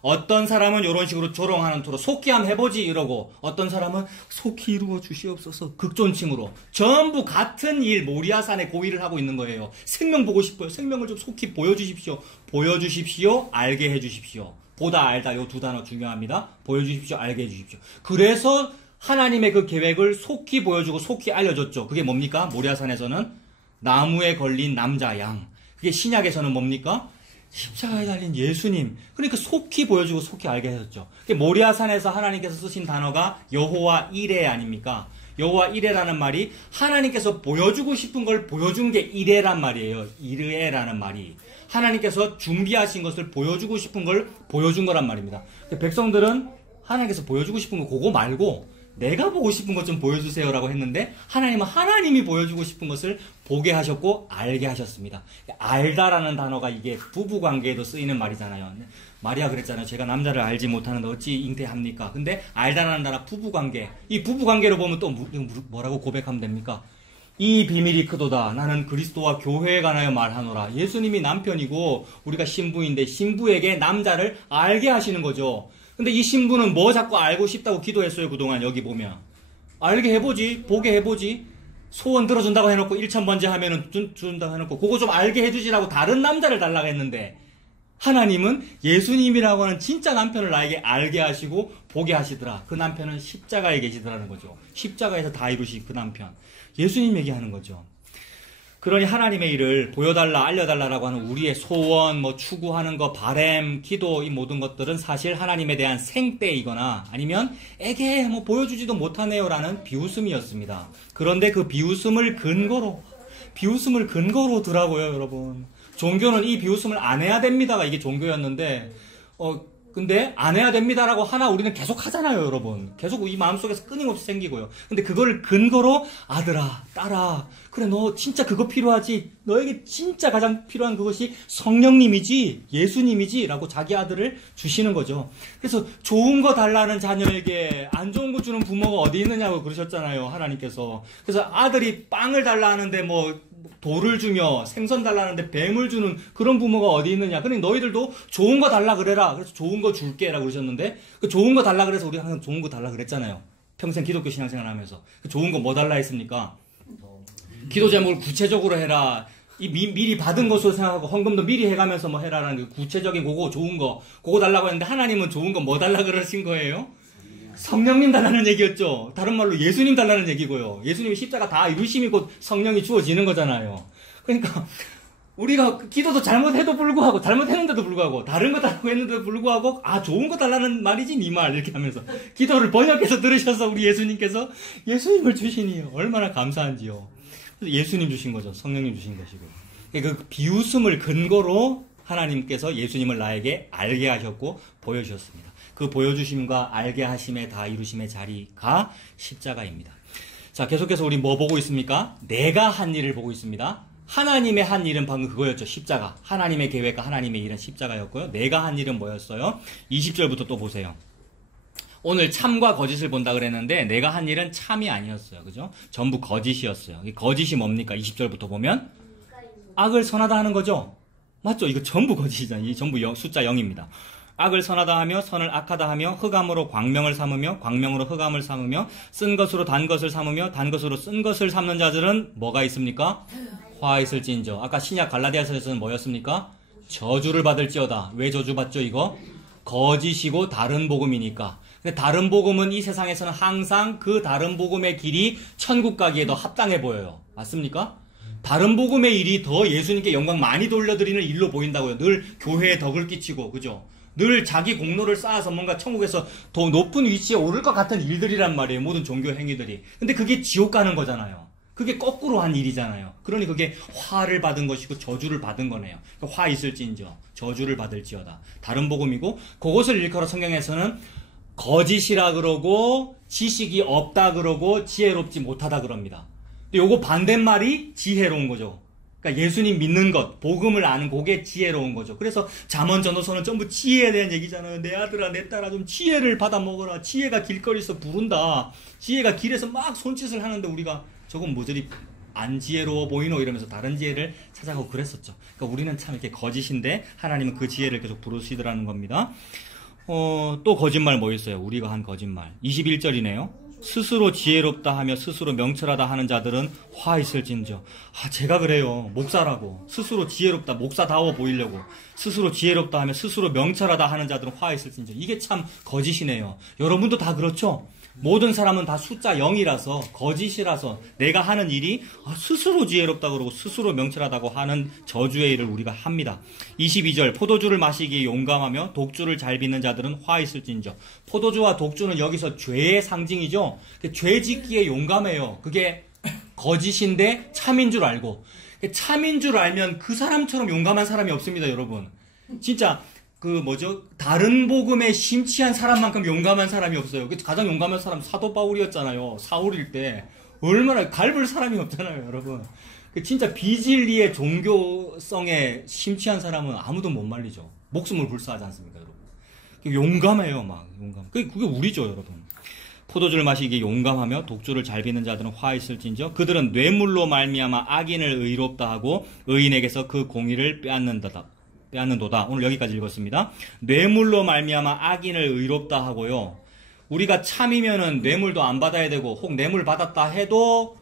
어떤 사람은 이런 식으로 조롱하는 토로 속히 한번 해보지 이러고, 어떤 사람은 속히 이루어 주시옵소서 극존칭으로 전부 같은 일, 모리아산의 고의를 하고 있는 거예요. 생명 보고 싶어요. 생명을 좀 속히 보여주십시오. 보여주십시오. 알게 해주십시오. 보다 알다 요 두 단어 중요합니다. 보여주십시오. 알게 해주십시오. 그래서 하나님의 그 계획을 속히 보여주고 속히 알려줬죠. 그게 뭡니까? 모리아산에서는 나무에 걸린 남자 양. 그게 신약에서는 뭡니까? 십자가에 달린 예수님. 그러니까 속히 보여주고 속히 알게 해줬죠. 모리아산에서 하나님께서 쓰신 단어가 여호와 이레 아닙니까? 여호와 이레라는 말이 하나님께서 보여주고 싶은 걸 보여준 게 이레란 말이에요. 이르에라는 말이. 하나님께서 준비하신 것을 보여주고 싶은 걸 보여준 거란 말입니다. 백성들은 하나님께서 보여주고 싶은 거 그거 말고 내가 보고 싶은 것 좀 보여주세요 라고 했는데 하나님은 하나님이 보여주고 싶은 것을 보게 하셨고 알게 하셨습니다. 알다라는 단어가 이게 부부관계에도 쓰이는 말이잖아요. 마리아 그랬잖아요. 제가 남자를 알지 못하는데 어찌 잉태합니까? 근데 알다라는 단어 부부관계. 이 부부관계로 보면 또 뭐라고 고백하면 됩니까? 이 비밀이 크도다. 나는 그리스도와 교회에 관하여 말하노라. 예수님이 남편이고 우리가 신부인데 신부에게 남자를 알게 하시는 거죠. 근데 이 신부는 뭐 자꾸 알고 싶다고 기도했어요. 그동안 여기 보면. 알게 해보지. 보게 해보지. 소원 들어준다고 해놓고 1,000번째 하면은 준다고 해놓고 그거 좀 알게 해주지라고 다른 남자를 달라고 했는데 하나님은 예수님이라고 하는 진짜 남편을 나에게 알게 하시고 보게 하시더라. 그 남편은 십자가에 계시더라는 거죠. 십자가에서 다 이루신 그 남편. 예수님 얘기하는 거죠. 그러니 하나님의 일을 보여달라, 알려달라라고 하는 우리의 소원, 추구하는 거, 바램, 기도, 이 모든 것들은 사실 하나님에 대한 생떼이거나 아니면 에게 보여주지도 못하네요라는 비웃음이었습니다. 그런데 그 비웃음을 근거로 두라고요, 여러분. 종교는 이 비웃음을 안 해야 됩니다가 이게 종교였는데, 근데 안 해야 됩니다라고 하나 우리는 계속 하잖아요, 여러분. 계속 이 마음속에서 끊임없이 생기고요. 근데 그거를 근거로 아들아, 딸아, 그래 너 진짜 그거 필요하지. 너에게 진짜 가장 필요한 그것이 성령님이지, 예수님이지 라고 자기 아들을 주시는 거죠. 그래서 좋은 거 달라는 자녀에게 안 좋은 거 주는 부모가 어디 있느냐고 그러셨잖아요, 하나님께서. 그래서 아들이 빵을 달라 하는데 뭐 돌을 주며 생선 달라는데 뱀을 주는 그런 부모가 어디 있느냐. 그러니 너희들도 좋은 거 달라 그래라. 그래서 좋은 거 줄게 라고 그러셨는데, 그 좋은 거 달라 그래서 우리 항상 좋은 거 달라 그랬잖아요. 평생 기독교 신앙생활 하면서. 그 좋은 거 뭐 달라 했습니까? 기도 제목을 구체적으로 해라. 미리 받은 것으로 생각하고 헌금도 미리 해가면서 뭐 해라라는 게 구체적인 그거 좋은 거 그거 달라고 했는데, 하나님은 좋은 거 뭐 달라 그러신 거예요? 성령님 달라는 얘기였죠. 다른 말로 예수님 달라는 얘기고요. 예수님이 십자가 다 이루심이 곧 성령이 주어지는 거잖아요. 그러니까 우리가 기도도 잘못해도 불구하고, 잘못했는데도 불구하고, 다른 거 달라고 했는데도 불구하고, 아 좋은 거 달라는 말이지 니 말 이렇게 하면서 기도를 번역해서 들으셔서 우리 예수님께서 예수님을 주시니 얼마나 감사한지요. 그래서 예수님 주신 거죠. 성령님 주신 것이고. 그 비웃음을 근거로 하나님께서 예수님을 나에게 알게 하셨고 보여주셨습니다. 그 보여주심과 알게 하심에 다 이루심의 자리가 십자가입니다. 자, 계속해서 우리 뭐 보고 있습니까? 내가 한 일을 보고 있습니다. 하나님의 한 일은 방금 그거였죠. 십자가. 하나님의 계획과 하나님의 일은 십자가였고요. 내가 한 일은 뭐였어요? 20절부터 또 보세요. 오늘 참과 거짓을 본다 그랬는데 내가 한 일은 참이 아니었어요. 그죠? 전부 거짓이었어요. 이 거짓이 뭡니까? 20절부터 보면 악을 선하다 하는 거죠. 맞죠? 이거 전부 거짓이잖아요. 이 전부 숫자 0입니다. 악을 선하다 하며 선을 악하다 하며 흑암으로 광명을 삼으며 광명으로 흑암을 삼으며 쓴 것으로 단 것을 삼으며 단 것으로 쓴 것을 삼는 자들은 뭐가 있습니까? 화 있을진저. 아까 신약 갈라디아서에서는 뭐였습니까? 저주를 받을지어다. 왜 저주받죠 이거? 거짓이고 다른 복음이니까. 근데 다른 복음은 이 세상에서는 항상 그 다른 복음의 길이 천국 가기에 더 합당해 보여요. 맞습니까? 다른 복음의 일이 더 예수님께 영광 많이 돌려드리는 일로 보인다고요. 늘 교회에 덕을 끼치고, 그죠? 늘 자기 공로를 쌓아서 뭔가 천국에서 더 높은 위치에 오를 것 같은 일들이란 말이에요. 모든 종교 행위들이. 근데 그게 지옥 가는 거잖아요. 그게 거꾸로 한 일이잖아요. 그러니 그게 화를 받은 것이고 저주를 받은 거네요. 화 있을진저, 저주를 받을지어다. 다른 복음이고, 그것을 일컬어 성경에서는 거짓이라 그러고 지식이 없다 그러고 지혜롭지 못하다 그럽니다. 근데 요거 반대말이 지혜로운 거죠. 그러니까 예수님 믿는 것, 복음을 아는 그게 지혜로운 거죠. 그래서 잠언 전도서는 전부 지혜에 대한 얘기잖아요. 내 아들아, 내 딸아, 좀 지혜를 받아 먹어라. 지혜가 길거리에서 부른다. 지혜가 길에서 막 손짓을 하는데 우리가 저건 모조리 안 지혜로워 보이노 이러면서 다른 지혜를 찾아가고 그랬었죠. 그러니까 우리는 참 이렇게 거짓인데 하나님은 그 지혜를 계속 부르시더라는 겁니다. 또 거짓말 뭐 있어요? 우리가 한 거짓말. 21절이네요. 스스로 지혜롭다 하며 스스로 명철하다 하는 자들은 화 있을진저. 제가 그래요. 목사라고. 스스로 지혜롭다, 목사다워 보이려고. 스스로 지혜롭다 하며 스스로 명철하다 하는 자들은 화 있을진저. 이게 참 거짓이네요. 여러분도 다 그렇죠? 모든 사람은 다 숫자 0이라서, 거짓이라서 내가 하는 일이 스스로 지혜롭다 그러고 스스로 명철하다고 하는 저주의 일을 우리가 합니다. 22절 포도주를 마시기에 용감하며 독주를 잘 빚는 자들은 화 있을진저. 포도주와 독주는 여기서 죄의 상징이죠. 죄 짓기에 용감해요. 그게 거짓인데 참인 줄 알고. 참인 줄 알면 그 사람처럼 용감한 사람이 없습니다, 여러분. 진짜 다른 복음에 심취한 사람만큼 용감한 사람이 없어요. 가장 용감한 사람 사도 바울이었잖아요. 사울일 때. 얼마나 갈불 사람이 없잖아요, 여러분. 진짜 비진리의 종교성에 심취한 사람은 아무도 못 말리죠. 목숨을 불사하지 않습니까, 여러분? 용감해요, 막. 용감. 그게 우리죠, 여러분. 포도주를 마시기에 용감하며 독주를 잘 빚는 자들은 화 있을진저. 그들은 뇌물로 말미암아 악인을 의롭다 하고 의인에게서 그 공의를 빼앗는도다. 오늘 여기까지 읽었습니다. 뇌물로 말미암아 악인을 의롭다 하고요. 우리가 참이면은 뇌물도 안 받아야 되고, 혹 뇌물 받았다 해도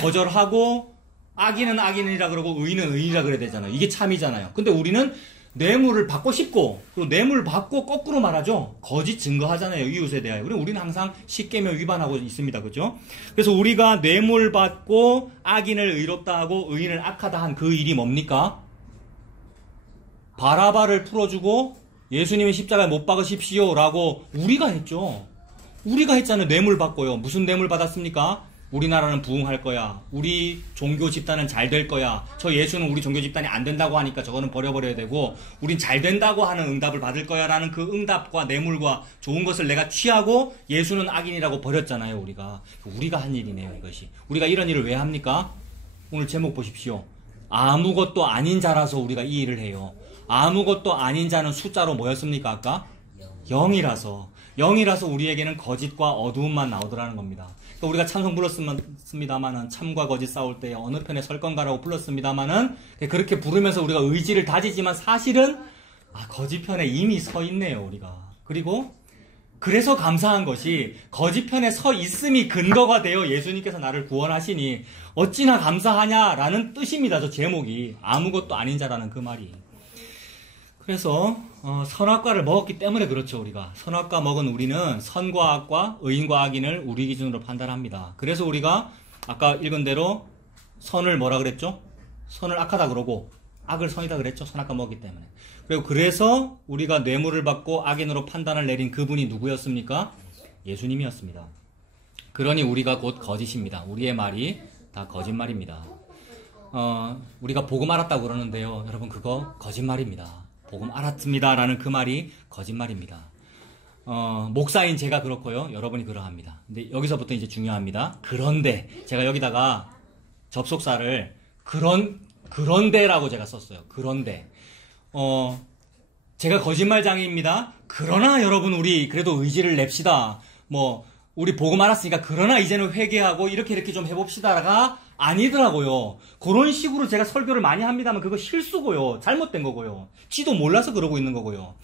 거절하고, 악인은 악인이라 그러고 의인은 의인이라 그래야 되잖아요. 이게 참이잖아요. 근데 우리는 뇌물을 받고 싶고, 그리고 뇌물 받고 거꾸로 말하죠. 거짓 증거하잖아요. 이웃에 대하여. 그리고 우리는 항상 십계명 위반하고 있습니다. 그죠? 그래서 우리가 뇌물 받고 악인을 의롭다 하고 의인을 악하다 한 그 일이 뭡니까? 바라바를 풀어주고 예수님의 십자가에 못 박으십시오 라고 우리가 했죠. 우리가 했잖아요. 뇌물 받고요. 무슨 뇌물 받았습니까? 우리나라는 부흥할 거야. 우리 종교 집단은 잘 될 거야. 저 예수는 우리 종교 집단이 안 된다고 하니까 저거는 버려버려야 되고 우린 잘 된다고 하는 응답을 받을 거야 라는 그 응답과 뇌물과 좋은 것을 내가 취하고 예수는 악인이라고 버렸잖아요. 우리가 한 일이네요. 이것이. 우리가 이런 일을 왜 합니까? 오늘 제목 보십시오. 아무것도 아닌 자라서 우리가 이 일을 해요. 아무것도 아닌 자는 숫자로 뭐였습니까? 아까? 0이라서 우리에게는 거짓과 어두움만 나오더라는 겁니다. 그러니까 우리가 찬송 불렀습니다만은 참과 거짓 싸울 때 어느 편에 설 건가라고 불렀습니다만은 그렇게 부르면서 우리가 의지를 다지지만 사실은 거짓 편에 이미 서 있네요. 우리가. 그리고 그래서 감사한 것이 거짓 편에 서 있음이 근거가 되어 예수님께서 나를 구원하시니 어찌나 감사하냐라는 뜻입니다. 저 제목이. 아무것도 아닌 자라는 그 말이. 그래서 선악과를 먹었기 때문에 그렇죠. 우리가 선악과 먹은 우리는 선과 악과 의인과 악인을 우리 기준으로 판단합니다. 그래서 우리가 아까 읽은 대로 선을 뭐라 그랬죠? 선을 악하다 그러고 악을 선이다 그랬죠. 선악과 먹었기 때문에. 그리고 그래서 우리가 뇌물을 받고 악인으로 판단을 내린 그분이 누구였습니까? 예수님이었습니다. 그러니 우리가 곧 거짓입니다. 우리의 말이 다 거짓말입니다. 우리가 복음 알았다고 그러는데요. 여러분 그거 거짓말입니다. 복음 알았습니다라는 그 말이 거짓말입니다. 목사인 제가 그렇고요. 여러분이 그러합니다. 근데 여기서부터 이제 중요합니다. 그런데 제가 여기다가 접속사를 그런데라고 제가 썼어요. 그런데 제가 거짓말장애입니다. 그러나 여러분 우리 그래도 의지를 냅시다. 우리 복음 알았으니까 그러나 이제는 회개하고 이렇게 좀 해봅시다가 아니더라고요. 그런 식으로 제가 설교를 많이 합니다만 그거 실수고요. 잘못된 거고요. 지도 몰라서 그러고 있는 거고요.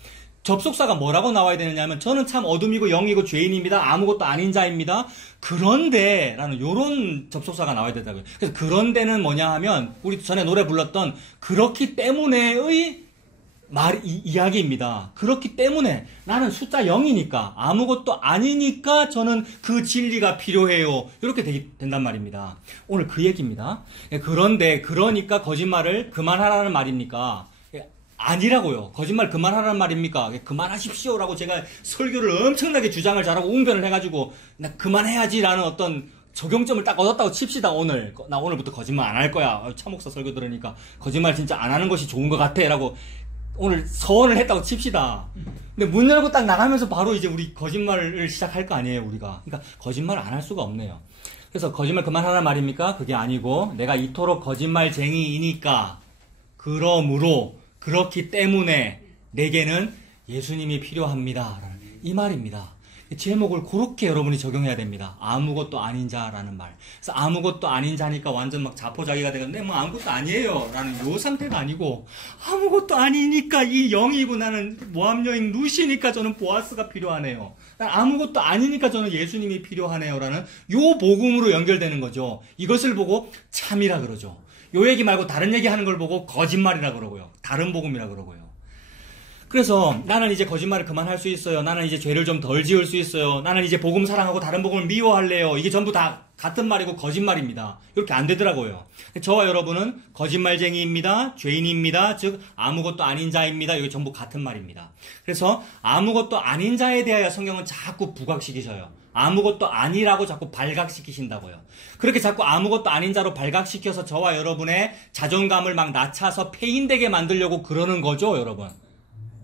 접속사가 뭐라고 나와야 되느냐면 저는 참 어둠이고 영이고 죄인입니다. 아무것도 아닌 자입니다. 그런데 라는 요런 접속사가 나와야 되더라고요. 그래서 그런데는 뭐냐 하면 우리 전에 노래 불렀던 그렇기 때문에의 이야기입니다. 그렇기 때문에 나는 숫자 0이니까 아무것도 아니니까 저는 그 진리가 필요해요. 이렇게 된단 말입니다. 오늘 그 얘기입니다. 그런데 그러니까 거짓말을 그만하라는 말입니까? 아니라고요. 거짓말 그만하라는 말입니까? 그만하십시오라고 제가 설교를 엄청나게 주장을 잘하고 웅변을 해가지고 나 그만해야지라는 어떤 적용점을 딱 얻었다고 칩시다. 나 오늘부터 거짓말 안 할 거야. 차목사 설교 들으니까 거짓말 진짜 안 하는 것이 좋은 것 같아 라고 오늘 서원을 했다고 칩시다. 근데 문 열고 딱 나가면서 바로 이제 우리 거짓말을 시작할 거 아니에요, 우리가. 그러니까 거짓말을 안 할 수가 없네요. 그래서 거짓말 그만하란 말입니까? 그게 아니고 내가 이토록 거짓말쟁이이니까 그러므로 그렇기 때문에 내게는 예수님이 필요합니다. 이 말입니다. 제목을 그렇게 여러분이 적용해야 됩니다. 아무것도 아닌 자라는 말. 그래서 아무것도 아닌 자니까 완전 막 자포자기가 되는데 아무것도 아니에요 라는 요 상태가 아니고 아무것도 아니니까 이 영이고 나는 모함 여인 루시니까 저는 보아스가 필요하네요. 아무것도 아니니까 저는 예수님이 필요하네요 라는 요 복음으로 연결되는 거죠. 이것을 보고 참이라 그러죠. 요 얘기 말고 다른 얘기 하는 걸 보고 거짓말이라 그러고요. 다른 복음이라 그러고요. 그래서 나는 이제 거짓말을 그만할 수 있어요. 나는 이제 죄를 좀 덜 지을 수 있어요. 나는 이제 복음 사랑하고 다른 복음을 미워할래요. 이게 전부 다 같은 말이고 거짓말입니다. 이렇게 안 되더라고요. 저와 여러분은 거짓말쟁이입니다. 죄인입니다. 즉 아무것도 아닌 자입니다. 이게 전부 같은 말입니다. 그래서 아무것도 아닌 자에 대하여 성경은 자꾸 부각시키셔요. 아무것도 아니라고 자꾸 발각시키신다고요. 그렇게 자꾸 아무것도 아닌 자로 발각시켜서 저와 여러분의 자존감을 막 낮춰서 폐인되게 만들려고 그러는 거죠, 여러분.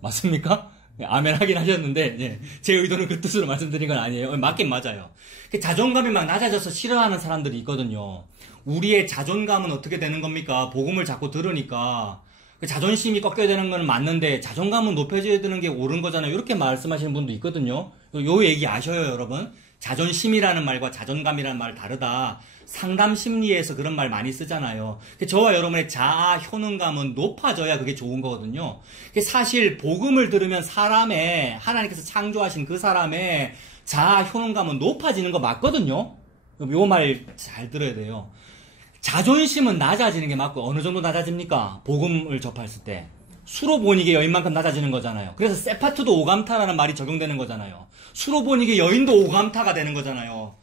맞습니까? 아멘 하긴 하셨는데 제 의도는 그 뜻으로 말씀드린 건 아니에요. 맞긴 맞아요. 자존감이 막 낮아져서 싫어하는 사람들이 있거든요. 우리의 자존감은 어떻게 되는 겁니까? 복음을 자꾸 들으니까 자존심이 꺾여야 되는 건 맞는데 자존감은 높여져야 되는 게 옳은 거잖아요. 이렇게 말씀하시는 분도 있거든요. 요 얘기 아셔요, 여러분? 자존심이라는 말과 자존감이라는 말 다르다. 상담 심리에서 그런 말 많이 쓰잖아요. 저와 여러분의 자아 효능감은 높아져야 그게 좋은 거거든요. 사실 복음을 들으면 하나님께서 창조하신 그 사람의 자아 효능감은 높아지는 거 맞거든요. 요 말 잘 들어야 돼요. 자존심은 낮아지는 게 맞고 어느 정도 낮아집니까? 복음을 접했을 때. 수로 보니게 여인만큼 낮아지는 거잖아요. 그래서 세파트도 오감타라는 말이 적용되는 거잖아요. 수로 보니게 여인도 오감타가 되는 거잖아요.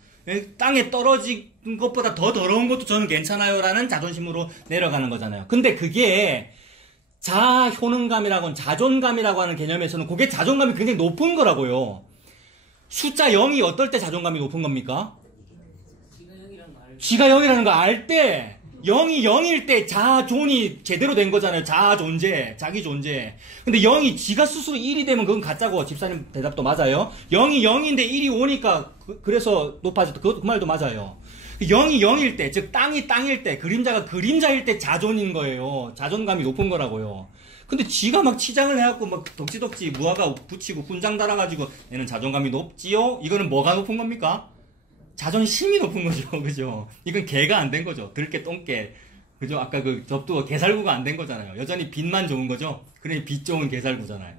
땅에 떨어진 것보다 더 더러운 것도 저는 괜찮아요 라는 자존심으로 내려가는 거잖아요. 근데 그게 자아 효능감이라고 하는 자존감이라고 하는 개념에서는 그게 자존감이 굉장히 높은 거라고요. 숫자 0이 어떨 때 자존감이 높은 겁니까? 지가 영이라는 거 알 때, 영이 영일 때 자존이 제대로 된 거잖아요. 자존재, 자기 존재. 근데 영이 지가 스스로 1이 되면 그건 가짜고, 집사님 대답도 맞아요. 영이 영인데 1이 오니까 그래서 높아졌다. 그 말도 맞아요. 영이 영일 때, 즉 땅이 땅일 때, 그림자가 그림자일 때 자존인 거예요. 자존감이 높은 거라고요. 근데 지가 막 치장을 해갖고 막 덕지덕지 무화과 붙이고 훈장 달아가지고 얘는 자존감이 높지요? 이거는 뭐가 높은 겁니까? 자존심이 높은 거죠. 그죠? 이건 개가 안 된 거죠. 들깨, 똥개. 그죠? 아까 그 접두가 개살구가 안 된 거잖아요. 여전히 빛만 좋은 거죠? 그러니 빛 좋은 개살구잖아요.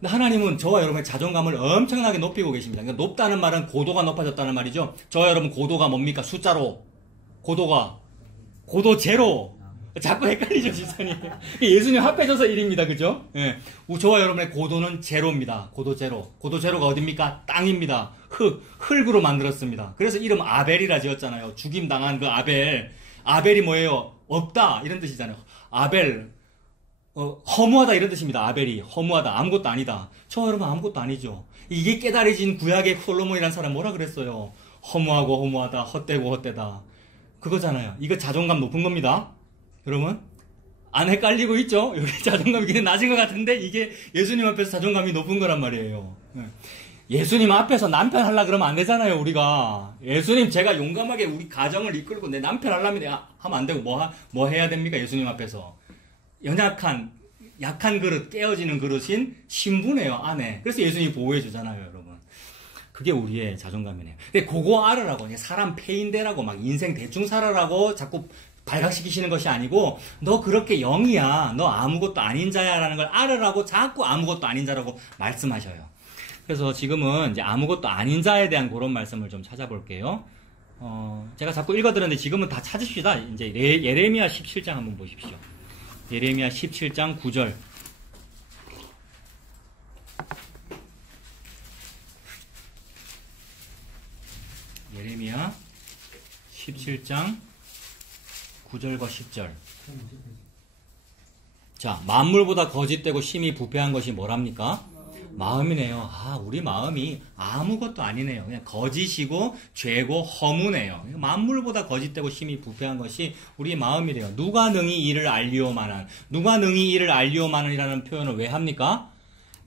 근데 하나님은 저와 여러분의 자존감을 엄청나게 높이고 계십니다. 그러니까 높다는 말은 고도가 높아졌다는 말이죠. 저와 여러분 고도가 뭡니까? 숫자로. 고도 제로. 자꾸 헷갈리죠, 지선이. 예수님 합해져서 1입니다. 그죠? 예. 저와 여러분의 고도는 제로입니다. 고도 제로. 고도 제로가 어딥니까? 땅입니다. 흙으로 만들었습니다. 그래서 이름 아벨이라 지었잖아요. 죽임당한 그 아벨. 아벨이 뭐예요? 없다. 이런 뜻이잖아요. 아벨. 허무하다. 이런 뜻입니다. 아벨이. 허무하다. 아무것도 아니다. 저와 여러분 아무것도 아니죠. 이게 깨달아진 구약의 솔로몬이라는 사람 뭐라 그랬어요? 허무하고 허무하다. 헛되고 헛되다. 그거잖아요. 이거 자존감 높은 겁니다. 여러분, 안 헷갈리고 있죠? 여기 자존감이 그냥 낮은 것 같은데, 이게 예수님 앞에서 자존감이 높은 거란 말이에요. 예수님 앞에서 남편 하려고 그러면 안 되잖아요, 우리가. 예수님, 제가 용감하게 우리 가정을 이끌고 내 남편 하려면 하면 안 되고, 뭐 해야 됩니까? 예수님 앞에서. 약한 그릇, 깨어지는 그릇인 신부네요, 아내. 그래서 예수님이 보호해 주잖아요, 여러분. 그게 우리의 자존감이네요. 근데 그거 알으라고, 사람 패인대라고, 막 인생 대충 살아라고 자꾸 발각시키시는 것이 아니고, 너 그렇게 영이야, 너 아무것도 아닌 자야 라는 걸 알으라고 자꾸 아무것도 아닌 자라고 말씀하셔요. 그래서 지금은 이제 아무것도 아닌 자에 대한 그런 말씀을 좀 찾아볼게요. 제가 자꾸 읽어드렸는데 지금은 다 찾으십시다. 이제 예레미야 17장 한번 보십시오. 예레미야 17장 9절. 예레미야 17장 9절과 10절. 자, 만물보다 거짓되고 심히 부패한 것이 뭐랍니까? 마음이네요. 우리 마음이 아무것도 아니네요. 그냥 거짓이고 죄고 허무네요. 만물보다 거짓되고 심히 부패한 것이 우리 마음이래요. 누가 능히 이를 알리오마는, 누가 능히 이를 알리오마는이라는 표현을 왜 합니까?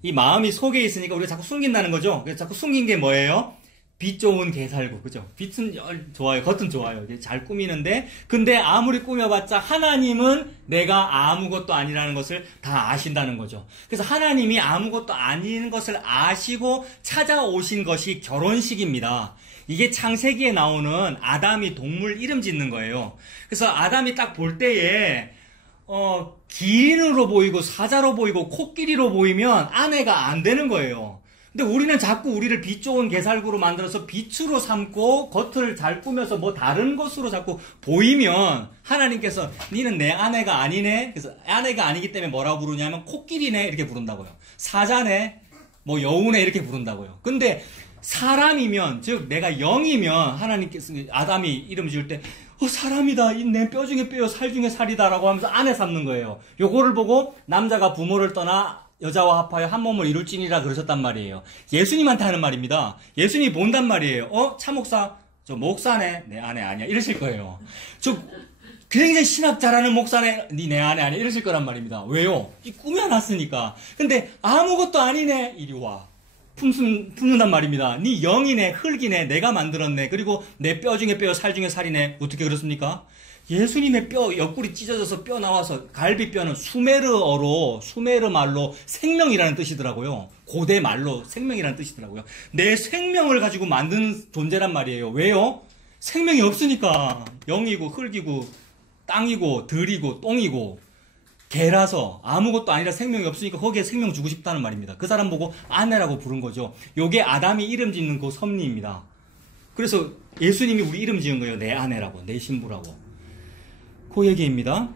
이 마음이 속에 있으니까 우리가 자꾸 숨긴다는 거죠. 그래서 자꾸 숨긴 게 뭐예요? 빛 좋은 개살구, 그죠? 빛은 좋아요. 겉은 좋아요. 잘 꾸미는데, 근데 아무리 꾸며봤자 하나님은 내가 아무것도 아니라는 것을 다 아신다는 거죠. 그래서 하나님이 아무것도 아닌 것을 아시고 찾아오신 것이 결혼식입니다. 이게 창세기에 나오는 아담이 동물 이름 짓는 거예요. 그래서 아담이 딱 볼 때에, 기인으로 보이고 사자로 보이고 코끼리로 보이면 아내가 안 되는 거예요. 근데 우리는 자꾸 우리를 빛 좋은 개살구로 만들어서 빛으로 삼고 겉을 잘 꾸며서 뭐 다른 것으로 자꾸 보이면 하나님께서 니는 내 아내가 아니네. 그래서 아내가 아니기 때문에 뭐라고 부르냐면 코끼리네 이렇게 부른다고요. 사자네, 뭐 여우네 이렇게 부른다고요. 근데 사람이면, 즉 내가 영이면 하나님께서 아담이 이름 지을 때 사람이다. 내 뼈 중에 뼈요 살 중에 살이다라고 하면서 아내 삼는 거예요. 요거를 보고 남자가 부모를 떠나 여자와 합하여 한 몸을 이룰지니라 그러셨단 말이에요. 예수님한테 하는 말입니다. 예수님이 본단 말이에요. 차 목사, 저 목사네, 내 아내 아니야. 이러실 거예요. 저 굉장히 신학 잘하는 목사네, 니 내 아내 아니야. 이러실 거란 말입니다. 왜요? 꾸며놨으니까. 근데 아무것도 아니네. 이리 와. 품는단 말입니다. 니 영이네, 흙이네, 내가 만들었네. 그리고 내 뼈 중에 뼈, 살 중에 살이네. 어떻게 그렇습니까? 예수님의 뼈, 옆구리 찢어져서 뼈 나와서 갈비뼈는 수메르 말로 생명이라는 뜻이더라고요. 고대 말로 생명이라는 뜻이더라고요. 내 생명을 가지고 만드는 존재란 말이에요. 왜요? 생명이 없으니까. 영이고 흙이고 땅이고 들이고 똥이고 개라서 아무것도 아니라 생명이 없으니까 거기에 생명 주고 싶다는 말입니다. 그 사람 보고 아내라고 부른 거죠. 요게 아담이 이름 짓는 그 섭리입니다. 그래서 예수님이 우리 이름 지은 거예요. 내 아내라고, 내 신부라고. 그 얘기입니다.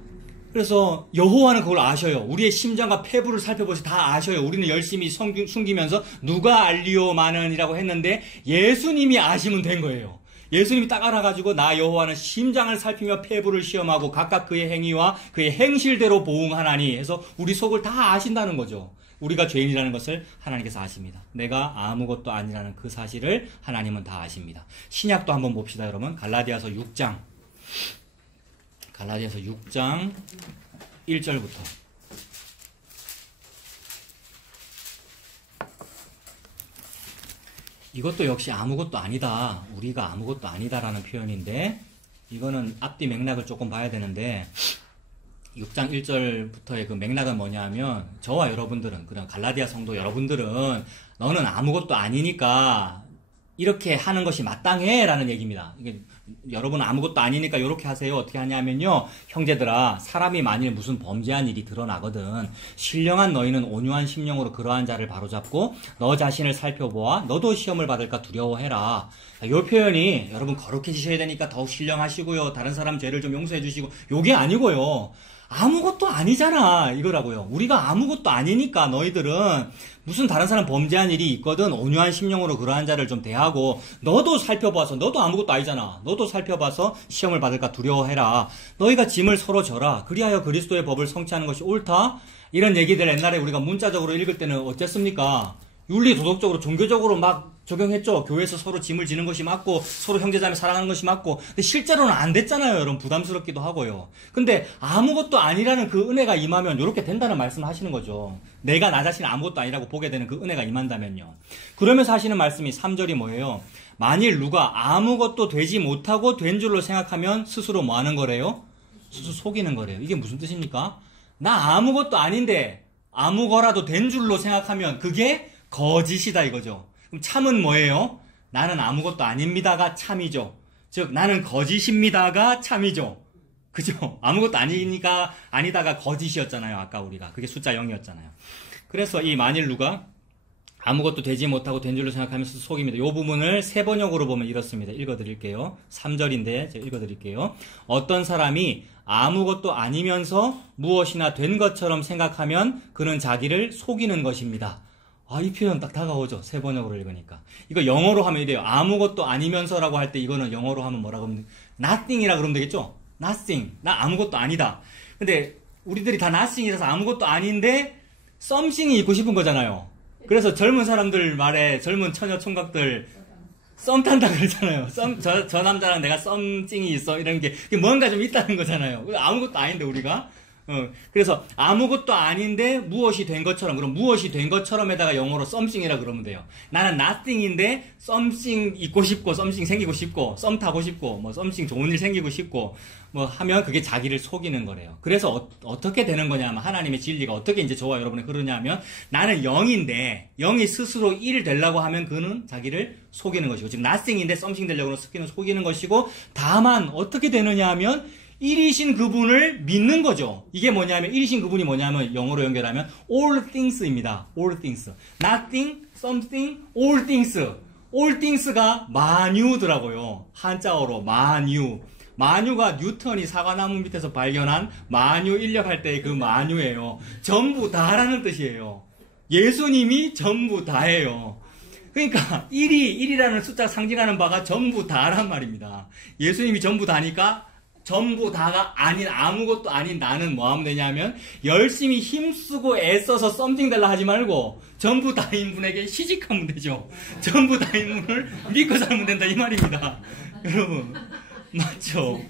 그래서 여호와는 그걸 아셔요. 우리의 심장과 폐부를 살펴보시 다 아셔요. 우리는 열심히 숨기면서 누가 알리오마는이라고 했는데 예수님이 아시면 된 거예요. 예수님이 딱 알아가지고 나 여호와는 심장을 살피며 폐부를 시험하고 각각 그의 행위와 그의 행실대로 보응하나니 해서 우리 속을 다 아신다는 거죠. 우리가 죄인이라는 것을 하나님께서 아십니다. 내가 아무것도 아니라는 그 사실을 하나님은 다 아십니다. 신약도 한번 봅시다, 여러분. 갈라디아서 6장 1절부터. 이것도 역시 아무것도 아니다. 우리가 아무것도 아니다라는 표현인데, 이거는 앞뒤 맥락을 조금 봐야 되는데, 6장 1절부터의 그 맥락은 뭐냐 하면, 저와 여러분들은, 그런 갈라디아 성도 여러분들은, 너는 아무것도 아니니까, 이렇게 하는 것이 마땅해 라는 얘기입니다. 이게 여러분 아무것도 아니니까 이렇게 하세요. 어떻게 하냐면요, 형제들아, 사람이 만일 무슨 범죄한 일이 드러나거든, 신령한 너희는 온유한 심령으로 그러한 자를 바로잡고 너 자신을 살펴보아 너도 시험을 받을까 두려워해라. 이 표현이 여러분 거룩해지셔야 되니까 더욱 신령하시고요, 다른 사람 죄를 좀 용서해 주시고, 요게 아니고요, 아무것도 아니잖아 이거라고요. 우리가 아무것도 아니니까 너희들은 무슨 다른 사람 범죄한 일이 있거든 온유한 심령으로 그러한 자를 좀 대하고, 너도 살펴봐서, 너도 아무것도 아니잖아, 너도 살펴봐서 시험을 받을까 두려워해라. 너희가 짐을 서로 져라. 그리하여 그리스도의 법을 성취하는 것이 옳다. 이런 얘기들 옛날에 우리가 문자적으로 읽을 때는 어땠습니까? 윤리 도덕적으로 종교적으로 막 적용했죠. 교회에서 서로 짐을 지는 것이 맞고 서로 형제자매 사랑하는 것이 맞고. 근데 실제로는 안 됐잖아요, 여러분. 부담스럽기도 하고요. 근데 아무것도 아니라는 그 은혜가 임하면 이렇게 된다는 말씀을 하시는 거죠. 내가 나 자신을 아무것도 아니라고 보게 되는 그 은혜가 임한다면요. 그러면서 하시는 말씀이 3절이 뭐예요? 만일 누가 아무것도 되지 못하고 된 줄로 생각하면 스스로 뭐 하는 거래요? 스스로 속이는 거래요. 이게 무슨 뜻입니까? 나 아무것도 아닌데 아무거라도 된 줄로 생각하면 그게 거짓이다 이거죠. 그럼 참은 뭐예요? 나는 아무것도 아닙니다가 참이죠. 즉 나는 거짓입니다가 참이죠. 그죠? 아무것도 아니다가 거짓이었잖아요. 아까 우리가 그게 숫자 0이었잖아요. 그래서 이 만일 누가 아무것도 되지 못하고 된 줄로 생각하면서 속입니다. 이 부분을 세 번역으로 보면 이렇습니다. 읽어드릴게요. 3절인데 제가 읽어드릴게요. 어떤 사람이 아무것도 아니면서 무엇이나 된 것처럼 생각하면 그는 자기를 속이는 것입니다. 이 표현 딱 다가오죠. 세 번역으로 읽으니까. 이거 영어로 하면 이래요. 아무것도 아니면서라고 할 때 이거는 영어로 하면 뭐라고 하면 nothing이라 그러면 되겠죠? nothing. 나 아무것도 아니다. 근데 우리들이 다 nothing이라서 아무것도 아닌데 something이 있고 싶은 거잖아요. 그래서 젊은 사람들 말에 젊은 처녀 총각들 썸 탄다 그러잖아요. 저 남자랑 내가 썸찡이 있어. 이런 게 뭔가 좀 있다는 거잖아요. 아무것도 아닌데 우리가. 그래서 아무것도 아닌데 무엇이 된 것처럼, 그럼 무엇이 된 것처럼에다가 영어로 something이라 그러면 돼요. 나는 nothing인데 something 있고 싶고 something 생기고 싶고 썸 타고 싶고 뭐 something 좋은 일 생기고 싶고 뭐 하면 그게 자기를 속이는 거래요. 그래서 어떻게 되는 거냐면 하나님의 진리가 어떻게 이제 저와 여러분이 그러냐면 나는 0인데 0이 스스로 1 되려고 하면 그는 자기를 속이는 것이고, 지금 nothing인데 something 되려고 하면 속이는 것이고, 다만 어떻게 되느냐 하면 1이신 그분을 믿는 거죠. 이게 뭐냐면 1이신 그분이 뭐냐면 영어로 연결하면 all things입니다. all things. nothing, something, all things. all things가 만유더라고요. 한자어로 만유. 만유가 뉴턴이 사과나무 밑에서 발견한 만유 인력할 때의 그 만유예요. 전부 다라는 뜻이에요. 예수님이 전부 다예요. 그러니까 1이라는 숫자 상징하는 바가 전부 다란 말입니다. 예수님이 전부 다니까 전부 다가 아닌, 아무것도 아닌 나는 뭐 하면 되냐면 열심히 힘쓰고 애써서 썸띵 달라 하지 말고 전부 다인 분에게 시집하면 되죠. 전부 다인 분을 믿고 살면 된다 이 말입니다. 여러분 맞죠?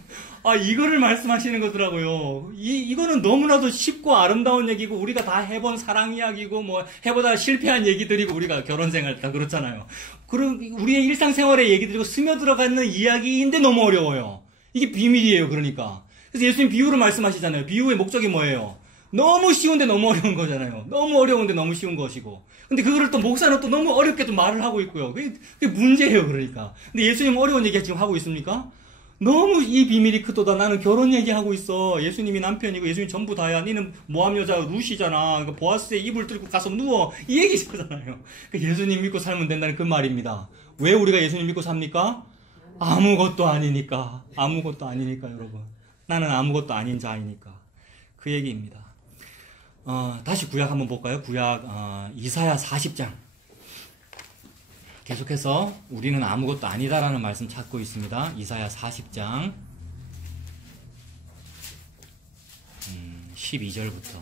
이거를 말씀하시는 거더라고요. 이거는 너무나도 쉽고 아름다운 얘기고 우리가 다 해본 사랑 이야기고 뭐 해보다 실패한 얘기들이고 우리가 결혼생활 다 그렇잖아요. 그럼 우리의 일상생활의 얘기들이고 스며들어가는 이야기인데 너무 어려워요. 이게 비밀이에요. 그러니까. 그래서 예수님 비유로 말씀하시잖아요. 비유의 목적이 뭐예요? 너무 쉬운데 너무 어려운 거잖아요. 너무 어려운데 너무 쉬운 것이고. 근데 그거를 또 목사는 또 너무 어렵게 또 말을 하고 있고요. 그게 문제예요. 그러니까. 근데 예수님 어려운 얘기 지금 하고 있습니까? 너무 이 비밀이 크도다. 나는 결혼 얘기하고 있어. 예수님이 남편이고 예수님 전부 다야. 니는 모함 여자 루시잖아. 그러니까 보아스의 이불 들고 가서 누워. 이 얘기잖아요. 예수님 믿고 살면 된다는 그 말입니다. 왜 우리가 예수님 믿고 삽니까? 아무것도 아니니까. 아무것도 아니니까 여러분. 나는 아무것도 아닌 자이니까. 그 얘기입니다. 다시 구약 한번 볼까요? 구약 이사야 40장. 계속해서 우리는 아무것도 아니다라는 말씀 찾고 있습니다. 이사야 40장 12절부터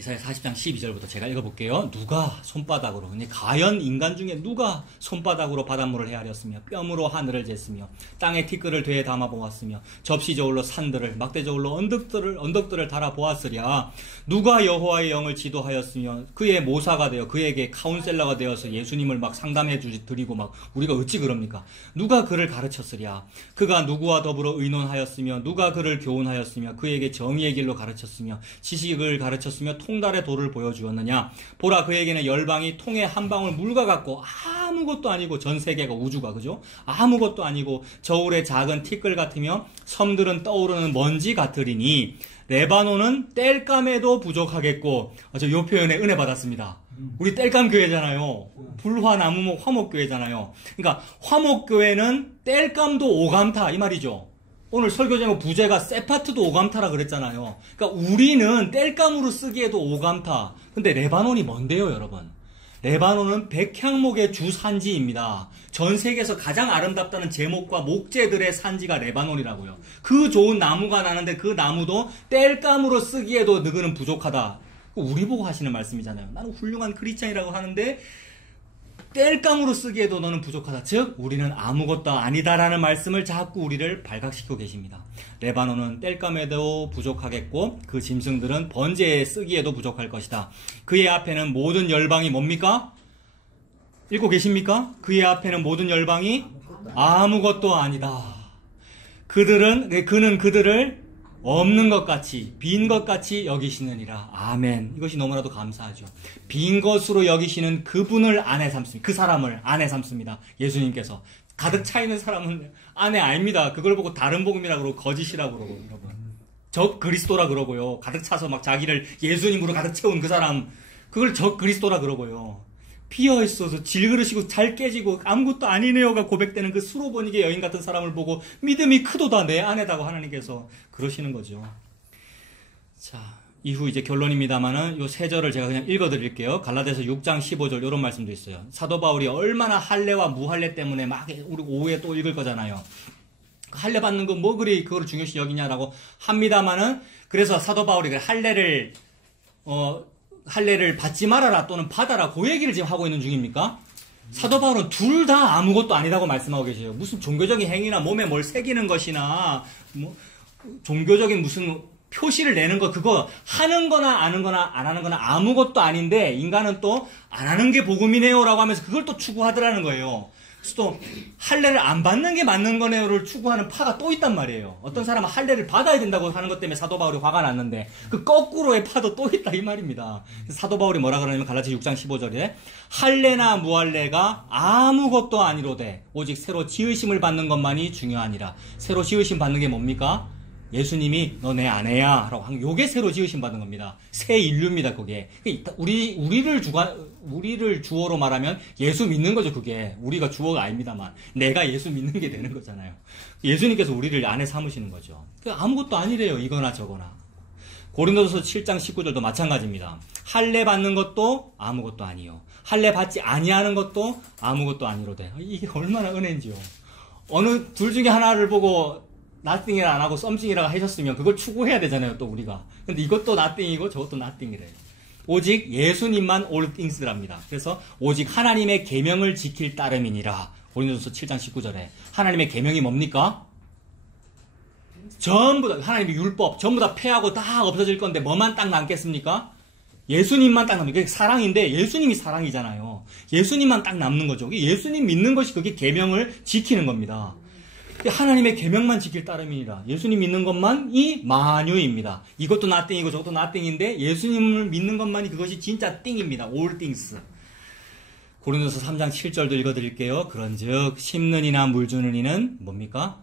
이사야 40장 12절부터 제가 읽어볼게요. 누가 손바닥으로, 과연 인간 중에 누가 손바닥으로 바닷물을 헤아렸으며 뺨으로 하늘을 쟀으며 땅에 티끌을 되에 담아보았으며 접시 저울로 산들을 막대 저울로 언덕들을 달아보았으랴. 누가 여호와의 영을 지도하였으며 그의 모사가 되어 그에게 카운셀러가 되어서 예수님을 막 상담해 드리고 막 우리가 어찌 그럽니까? 누가 그를 가르쳤으랴. 그가 누구와 더불어 의논하였으며 누가 그를 교훈하였으며 그에게 정의의 길로 가르쳤으며 지식을 가르쳤으며 통달의 도를 보여주었느냐. 보라, 그에게는 열방이 통에 한 방울 물과 같고 아무것도 아니고, 전 세계가 우주가, 그죠? 아무것도 아니고 저울의 작은 티끌 같으며 섬들은 떠오르는 먼지 같으리니 레바논은 땔감에도 부족하겠고. 저 요 표현에 은혜 받았습니다. 우리 땔감 교회잖아요. 불화 나무목 화목 교회잖아요. 그러니까 화목 교회는 땔감도 오감타 이 말이죠. 오늘 설교 제목 부제가 세파트도 오감타라 그랬잖아요. 그러니까 우리는 땔감으로 쓰기에도 오감타. 근데 레바논이 뭔데요, 여러분? 레바논은 백향목의 주산지입니다. 전 세계에서 가장 아름답다는 제목과 목재들의 산지가 레바논이라고요. 그 좋은 나무가 나는데 그 나무도 땔감으로 쓰기에도 너희는 부족하다. 우리 보고 하시는 말씀이잖아요. 나는 훌륭한 크리스찬이라고 하는데 땔감으로 쓰기에도 너는 부족하다. 즉 우리는 아무것도 아니다라는 말씀을 자꾸 우리를 발각시키고 계십니다. 레바논은 땔감에도 부족하겠고 그 짐승들은 번제에 쓰기에도 부족할 것이다. 그의 앞에는 모든 열방이 뭡니까? 읽고 계십니까? 그의 앞에는 모든 열방이 아무것도 아니다. 그는 그들을 없는 것 같이, 빈 것 같이 여기시느니라. 아멘. 이것이 너무나도 감사하죠. 빈 것으로 여기시는 그분을 아내 삼습니다. 그 사람을 아내 삼습니다. 예수님께서. 가득 차 있는 사람은 아내 아닙니다. 그걸 보고 다른 복음이라 그러고 거짓이라 그러고, 여러분. 적 그리스도라 그러고요. 가득 차서 막 자기를 예수님으로 가득 채운 그 사람, 그걸 적 그리스도라 그러고요. 비어 있어서 질그릇이고 잘 깨지고 아무것도 아니네요가 고백되는 그 수로보니게 여인 같은 사람을 보고 믿음이 크도다 내 아내다고 하나님께서 그러시는 거죠. 자, 이후 이제 결론입니다만은 요 세 절을 제가 그냥 읽어드릴게요. 갈라디아서 6장 15절 이런 말씀도 있어요. 사도 바울이 얼마나 할례와 무할례 때문에 막 우리 오후에 또 읽을 거잖아요. 할례 받는 거 뭐 그리 그걸 중요시 여기냐라고 합니다만은, 그래서 사도 바울이 할례를 받지 말아라 또는 받아라, 그 얘기를 지금 하고 있는 중입니까? 사도 바울은 둘 다 아무것도 아니라고 말씀하고 계세요. 무슨 종교적인 행위나 몸에 뭘 새기는 것이나 뭐 종교적인 무슨 표시를 내는 거, 그거 하는 거나 아는 거나 안 하는 거나 아무것도 아닌데 인간은 또 안 하는 게 복음이네요 라고 하면서 그걸 또 추구하더라는 거예요. 그래서 또 할례를 안 받는 게 맞는 거네요를 추구하는 파가 또 있단 말이에요. 어떤 사람은 할례를 받아야 된다고 하는 것 때문에 사도 바울이 화가 났는데 그 거꾸로의 파도 또 있다 이 말입니다. 사도 바울이 뭐라 그러냐면 갈라디아 6장 15절에 할례나 무할례가 아무것도 아니로되 오직 새로 지으심을 받는 것만이 중요하니라. 새로 지으심 받는 게 뭡니까? 예수님이 너 내 아내야 라고 한 요게 새로 지으심 받는 겁니다. 새 인류입니다. 그게 우리를 주어로 말하면 예수 믿는 거죠. 그게 우리가 주어가 아닙니다만 내가 예수 믿는 게 되는 거잖아요. 예수님께서 우리를 아내 삼으시는 거죠. 아무것도 아니래요. 이거나 저거나. 고린도서 7장 19절도 마찬가지입니다. 할례 받는 것도 아무것도 아니요, 할례 받지 아니하는 것도 아무것도 아니로되. 이게 얼마나 은혜인지요. 어느 둘 중에 하나를 보고 nothing이라 안 하고 something이라고 하셨으면 그걸 추구해야 되잖아요, 또 우리가. 근데 이것도 nothing이고 저것도 nothing이래요. 오직 예수님만 all things랍니다. 그래서 오직 하나님의 계명을 지킬 따름이니라. 고린도서 7장 19절에 하나님의 계명이 뭡니까? 전부 다 하나님의 율법 전부 다 폐하고 다 없어질 건데 뭐만 딱 남겠습니까? 예수님만 딱 남는 게 사랑인데 예수님이 사랑이잖아요. 예수님만 딱 남는 거죠. 예수님 믿는 것이 그게 계명을 지키는 겁니다. 하나님의 계명만 지킬 따름이니라. 예수님 믿는 것만이 만유입니다. 이것도 nothing이고 저것도 nothing인데 예수님을 믿는 것만이 그것이 진짜 띵입니다. all things. 고린도서 3장 7절도 읽어드릴게요. 그런즉 심는 이나 물 주는 이는 뭡니까?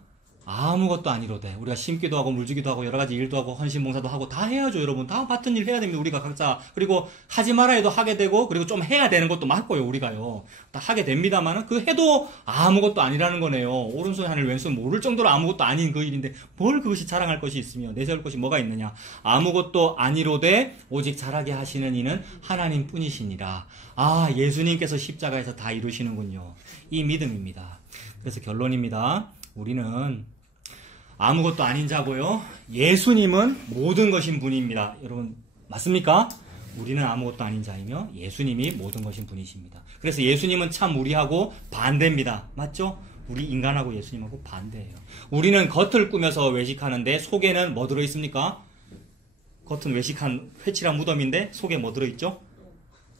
아무것도 아니로되. 우리가 심기도 하고 물주기도 하고 여러 가지 일도 하고 헌신봉사도 하고 다 해야죠, 여러분. 다 같은 일 해야 됩니다, 우리가 각자. 그리고 하지 말아 해도 하게 되고, 그리고 좀 해야 되는 것도 맞고요, 우리가요. 다 하게 됩니다만은 그 해도 아무것도 아니라는 거네요. 오른손 하늘 왼손 모를 정도로 아무것도 아닌 그 일인데 뭘 그것이 자랑할 것이 있으며 내세울 것이 뭐가 있느냐. 아무것도 아니로되 오직 잘하게 하시는 이는 하나님 뿐이시니라. 아, 예수님께서 십자가에서 다 이루시는군요. 이 믿음입니다. 그래서 결론입니다. 우리는 아무것도 아닌 자고요. 예수님은 모든 것인 분입니다. 여러분 맞습니까? 우리는 아무것도 아닌 자이며 예수님이 모든 것인 분이십니다. 그래서 예수님은 참 우리하고 반대입니다. 맞죠? 우리 인간하고 예수님하고 반대예요. 우리는 겉을 꾸며서 외식하는데 속에는 뭐 들어있습니까? 겉은 외식한 회칠한 무덤인데 속에 뭐 들어있죠?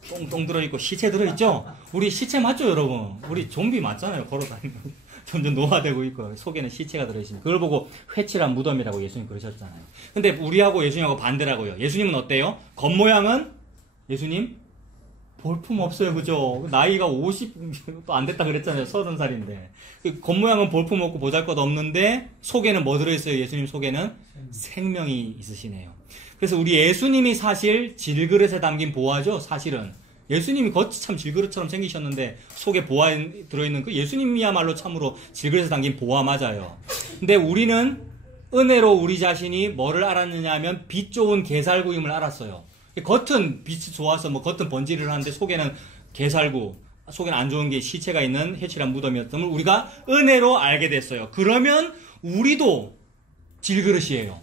똥똥 들어있고 시체 들어있죠? 우리 시체 맞죠, 여러분? 우리 좀비 맞잖아요, 걸어다니면. 점점 노화되고 있고 속에는 시체가 들어있습니다. 그걸 보고 회칠한 무덤이라고 예수님 그러셨잖아요. 근데 우리하고 예수님하고 반대라고요. 예수님은 어때요? 겉모양은 예수님 볼품 없어요, 그죠? 나이가 50도 안 됐다 그랬잖아요. 30살인데. 겉모양은 볼품 없고 보잘것 없는데 속에는 뭐 들어있어요? 예수님 속에는 생명이 있으시네요. 그래서 우리 예수님이 사실 질그릇에 담긴 보화죠, 사실은. 예수님이 겉이 참 질그릇처럼 생기셨는데 속에 보화 들어있는 그 예수님이야말로 참으로 질그릇에 담긴 보화 맞아요. 근데 우리는 은혜로 우리 자신이 뭐를 알았느냐 하면 빛 좋은 게살구임을 알았어요. 겉은 빛이 좋아서 뭐 겉은 번지를 하는데 속에는 게살구, 속에는 안 좋은 게 시체가 있는 해칠한 무덤이었던 걸 우리가 은혜로 알게 됐어요. 그러면 우리도 질그릇이에요.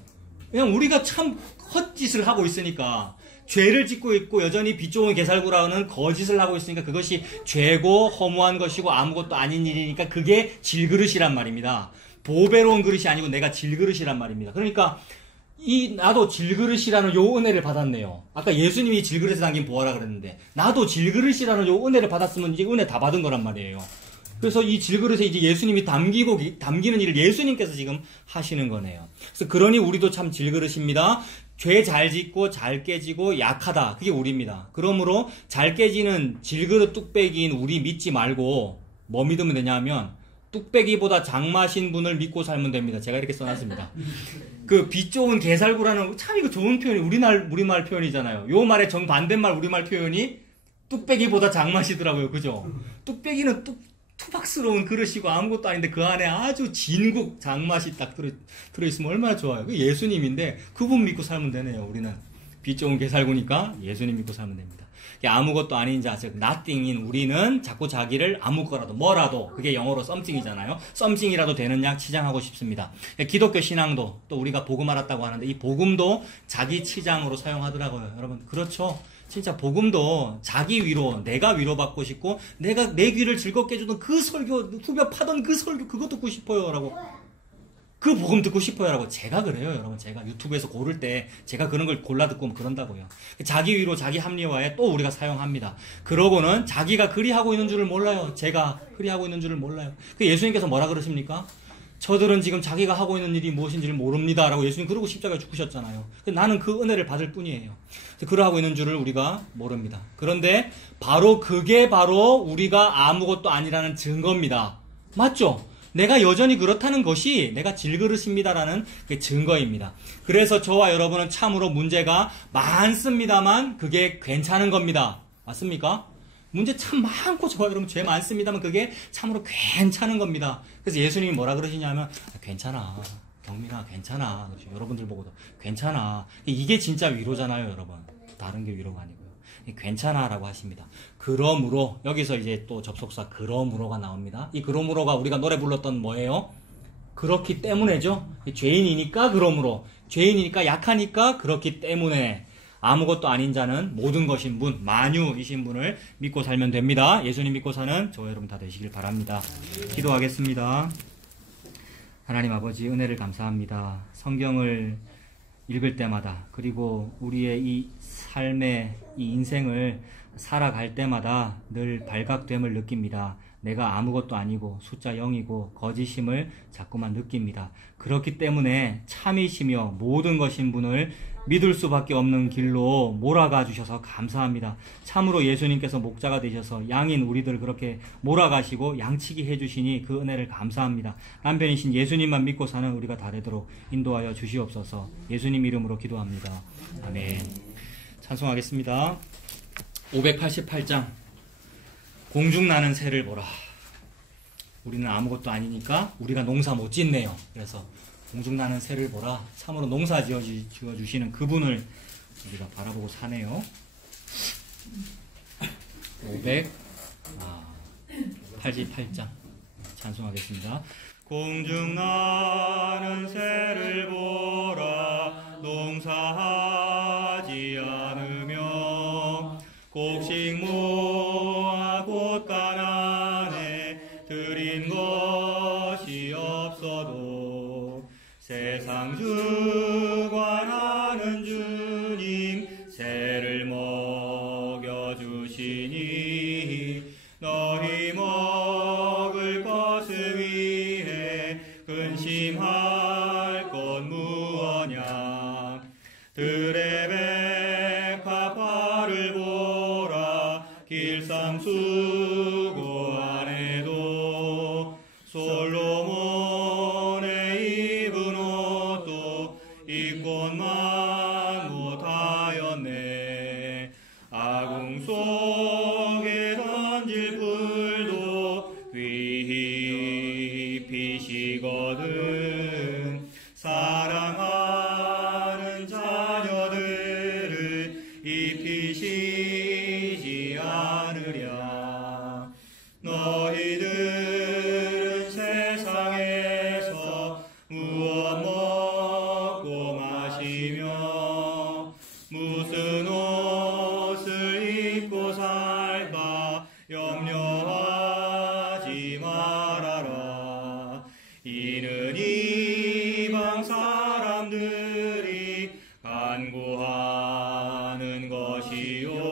그냥 우리가 참 헛짓을 하고 있으니까, 죄를 짓고 있고 여전히 빛 좋은 게살구라는 거짓을 하고 있으니까 그것이 죄고 허무한 것이고 아무것도 아닌 일이니까 그게 질그릇이란 말입니다. 보배로운 그릇이 아니고 내가 질그릇이란 말입니다. 그러니까 나도 질그릇이라는 요 은혜를 받았네요. 아까 예수님이 질그릇에 담긴 보화라 그랬는데 나도 질그릇이라는 요 은혜를 받았으면 이제 은혜 다 받은 거란 말이에요. 그래서 이 질그릇에 이제 예수님이 담기는 일을 예수님께서 지금 하시는 거네요. 그래서 그러니 우리도 참 질그릇입니다. 죄 잘 짓고 잘 깨지고 약하다. 그게 우리입니다. 그러므로 잘 깨지는 질그릇 뚝배기인 우리 믿지 말고 뭐 믿으면 되냐면 뚝배기보다 장마신 분을 믿고 살면 됩니다. 제가 이렇게 써놨습니다. 그 빛 좋은 게살구라는 참 이거 좋은 표현이 우리말 표현이잖아요. 요 말의 정반대말 우리말 표현이 뚝배기보다 장마시더라고요. 그죠? 뚝배기는 투박스러운 그릇이고 아무것도 아닌데 그 안에 아주 진국 장맛이 딱 들어있으면 얼마나 좋아요. 그 예수님인데 그분 믿고 살면 되네요. 우리는 빛 좋은 게살구니까 예수님 믿고 살면 됩니다. 아무것도 아닌 자, 즉 nothing인 우리는 자꾸 자기를 아무거라도 뭐라도, 그게 영어로 썸띵이잖아요. 썸띵이라도 되는 약 치장하고 싶습니다. 기독교 신앙도 또 우리가 복음 알았다고 하는데 이 복음도 자기 치장으로 사용하더라고요. 여러분 그렇죠? 진짜 복음도 자기 위로, 내가 위로받고 싶고 내가 내 귀를 즐겁게 해주던 그 설교, 후벼 파던 그 설교 그거 듣고 싶어요 라고, 그 복음 듣고 싶어요 라고. 제가 그래요, 여러분. 제가 유튜브에서 고를 때 제가 그런 걸 골라 듣고 그런다고요. 자기 위로, 자기 합리화에 또 우리가 사용합니다. 그러고는 자기가 그리하고 있는 줄을 몰라요. 제가 그리하고 있는 줄을 몰라요. 그 예수님께서 뭐라 그러십니까? 저들은 지금 자기가 하고 있는 일이 무엇인지를 모릅니다 라고 예수님 그러고 십자가에 죽으셨잖아요. 나는 그 은혜를 받을 뿐이에요. 그러하고 있는 줄을 우리가 모릅니다. 그런데 그게 바로 우리가 아무것도 아니라는 증거입니다. 맞죠? 내가 여전히 그렇다는 것이 내가 질그릇입니다라는 증거입니다. 그래서 저와 여러분은 참으로 문제가 많습니다만 그게 괜찮은 겁니다. 맞습니까? 문제 참 많고 저와 여러분 죄 많습니다만 그게 참으로 괜찮은 겁니다. 그래서 예수님이 뭐라 그러시냐면 괜찮아, 경민아 괜찮아. 여러분들 보고도 괜찮아. 이게 진짜 위로잖아요, 여러분. 다른 게 위로가 아니고요. 괜찮아 라고 하십니다. 그러므로, 여기서 이제 또 접속사 그러므로가 나옵니다. 이 그러므로가 우리가 노래 불렀던 뭐예요? 그렇기 때문에죠. 죄인이니까 그러므로, 죄인이니까 약하니까 그렇기 때문에 아무것도 아닌 자는 모든 것인 분, 만유이신 분을 믿고 살면 됩니다. 예수님 믿고 사는 저와 여러분 다 되시길 바랍니다. 기도하겠습니다. 하나님 아버지, 은혜를 감사합니다. 성경을 읽을 때마다, 그리고 우리의 이 삶의 이 인생을 살아갈 때마다 늘 발각됨을 느낍니다. 내가 아무것도 아니고 숫자 0이고 거짓임을 자꾸만 느낍니다. 그렇기 때문에 참이시며 모든 것인 분을 믿을 수밖에 없는 길로 몰아가 주셔서 감사합니다. 참으로 예수님께서 목자가 되셔서 양인 우리들 그렇게 몰아가시고 양치기 해주시니 그 은혜를 감사합니다. 남편이신 예수님만 믿고 사는 우리가 다 되도록 인도하여 주시옵소서. 예수님 이름으로 기도합니다. 아멘. 찬송하겠습니다. 588장 공중나는 새를 보라. 우리는 아무것도 아니니까 우리가 농사 못 짓네요. 그래서 공중나는 새를 보라. 참으로 농사 지어주시는 그분을 우리가 바라보고 사네요. 588장 찬송하겠습니다. 공중나는 새를 보라. 농사하지 않으며 곡식 모아 곧 가난해 드린 것이 없어도 세상 주관하는 주님 새를 먹여주시니 너희 먹을 것을 위해 근심할 것 무엇냐 들의 백합화를 보라 길쌈 수고 안 해도 솔로몬의 입은 옷도 입고만 못하였네 아궁 속에 던질 불도 귀히 피시거든 사랑하는 자녀들을 입히시지 않으랴 너희들은 세상에서 무엇 먹고 마시며 무슨 옷을 입고 살까 염려하지 말아라 이는 이방 사람들이 간구하는 것이요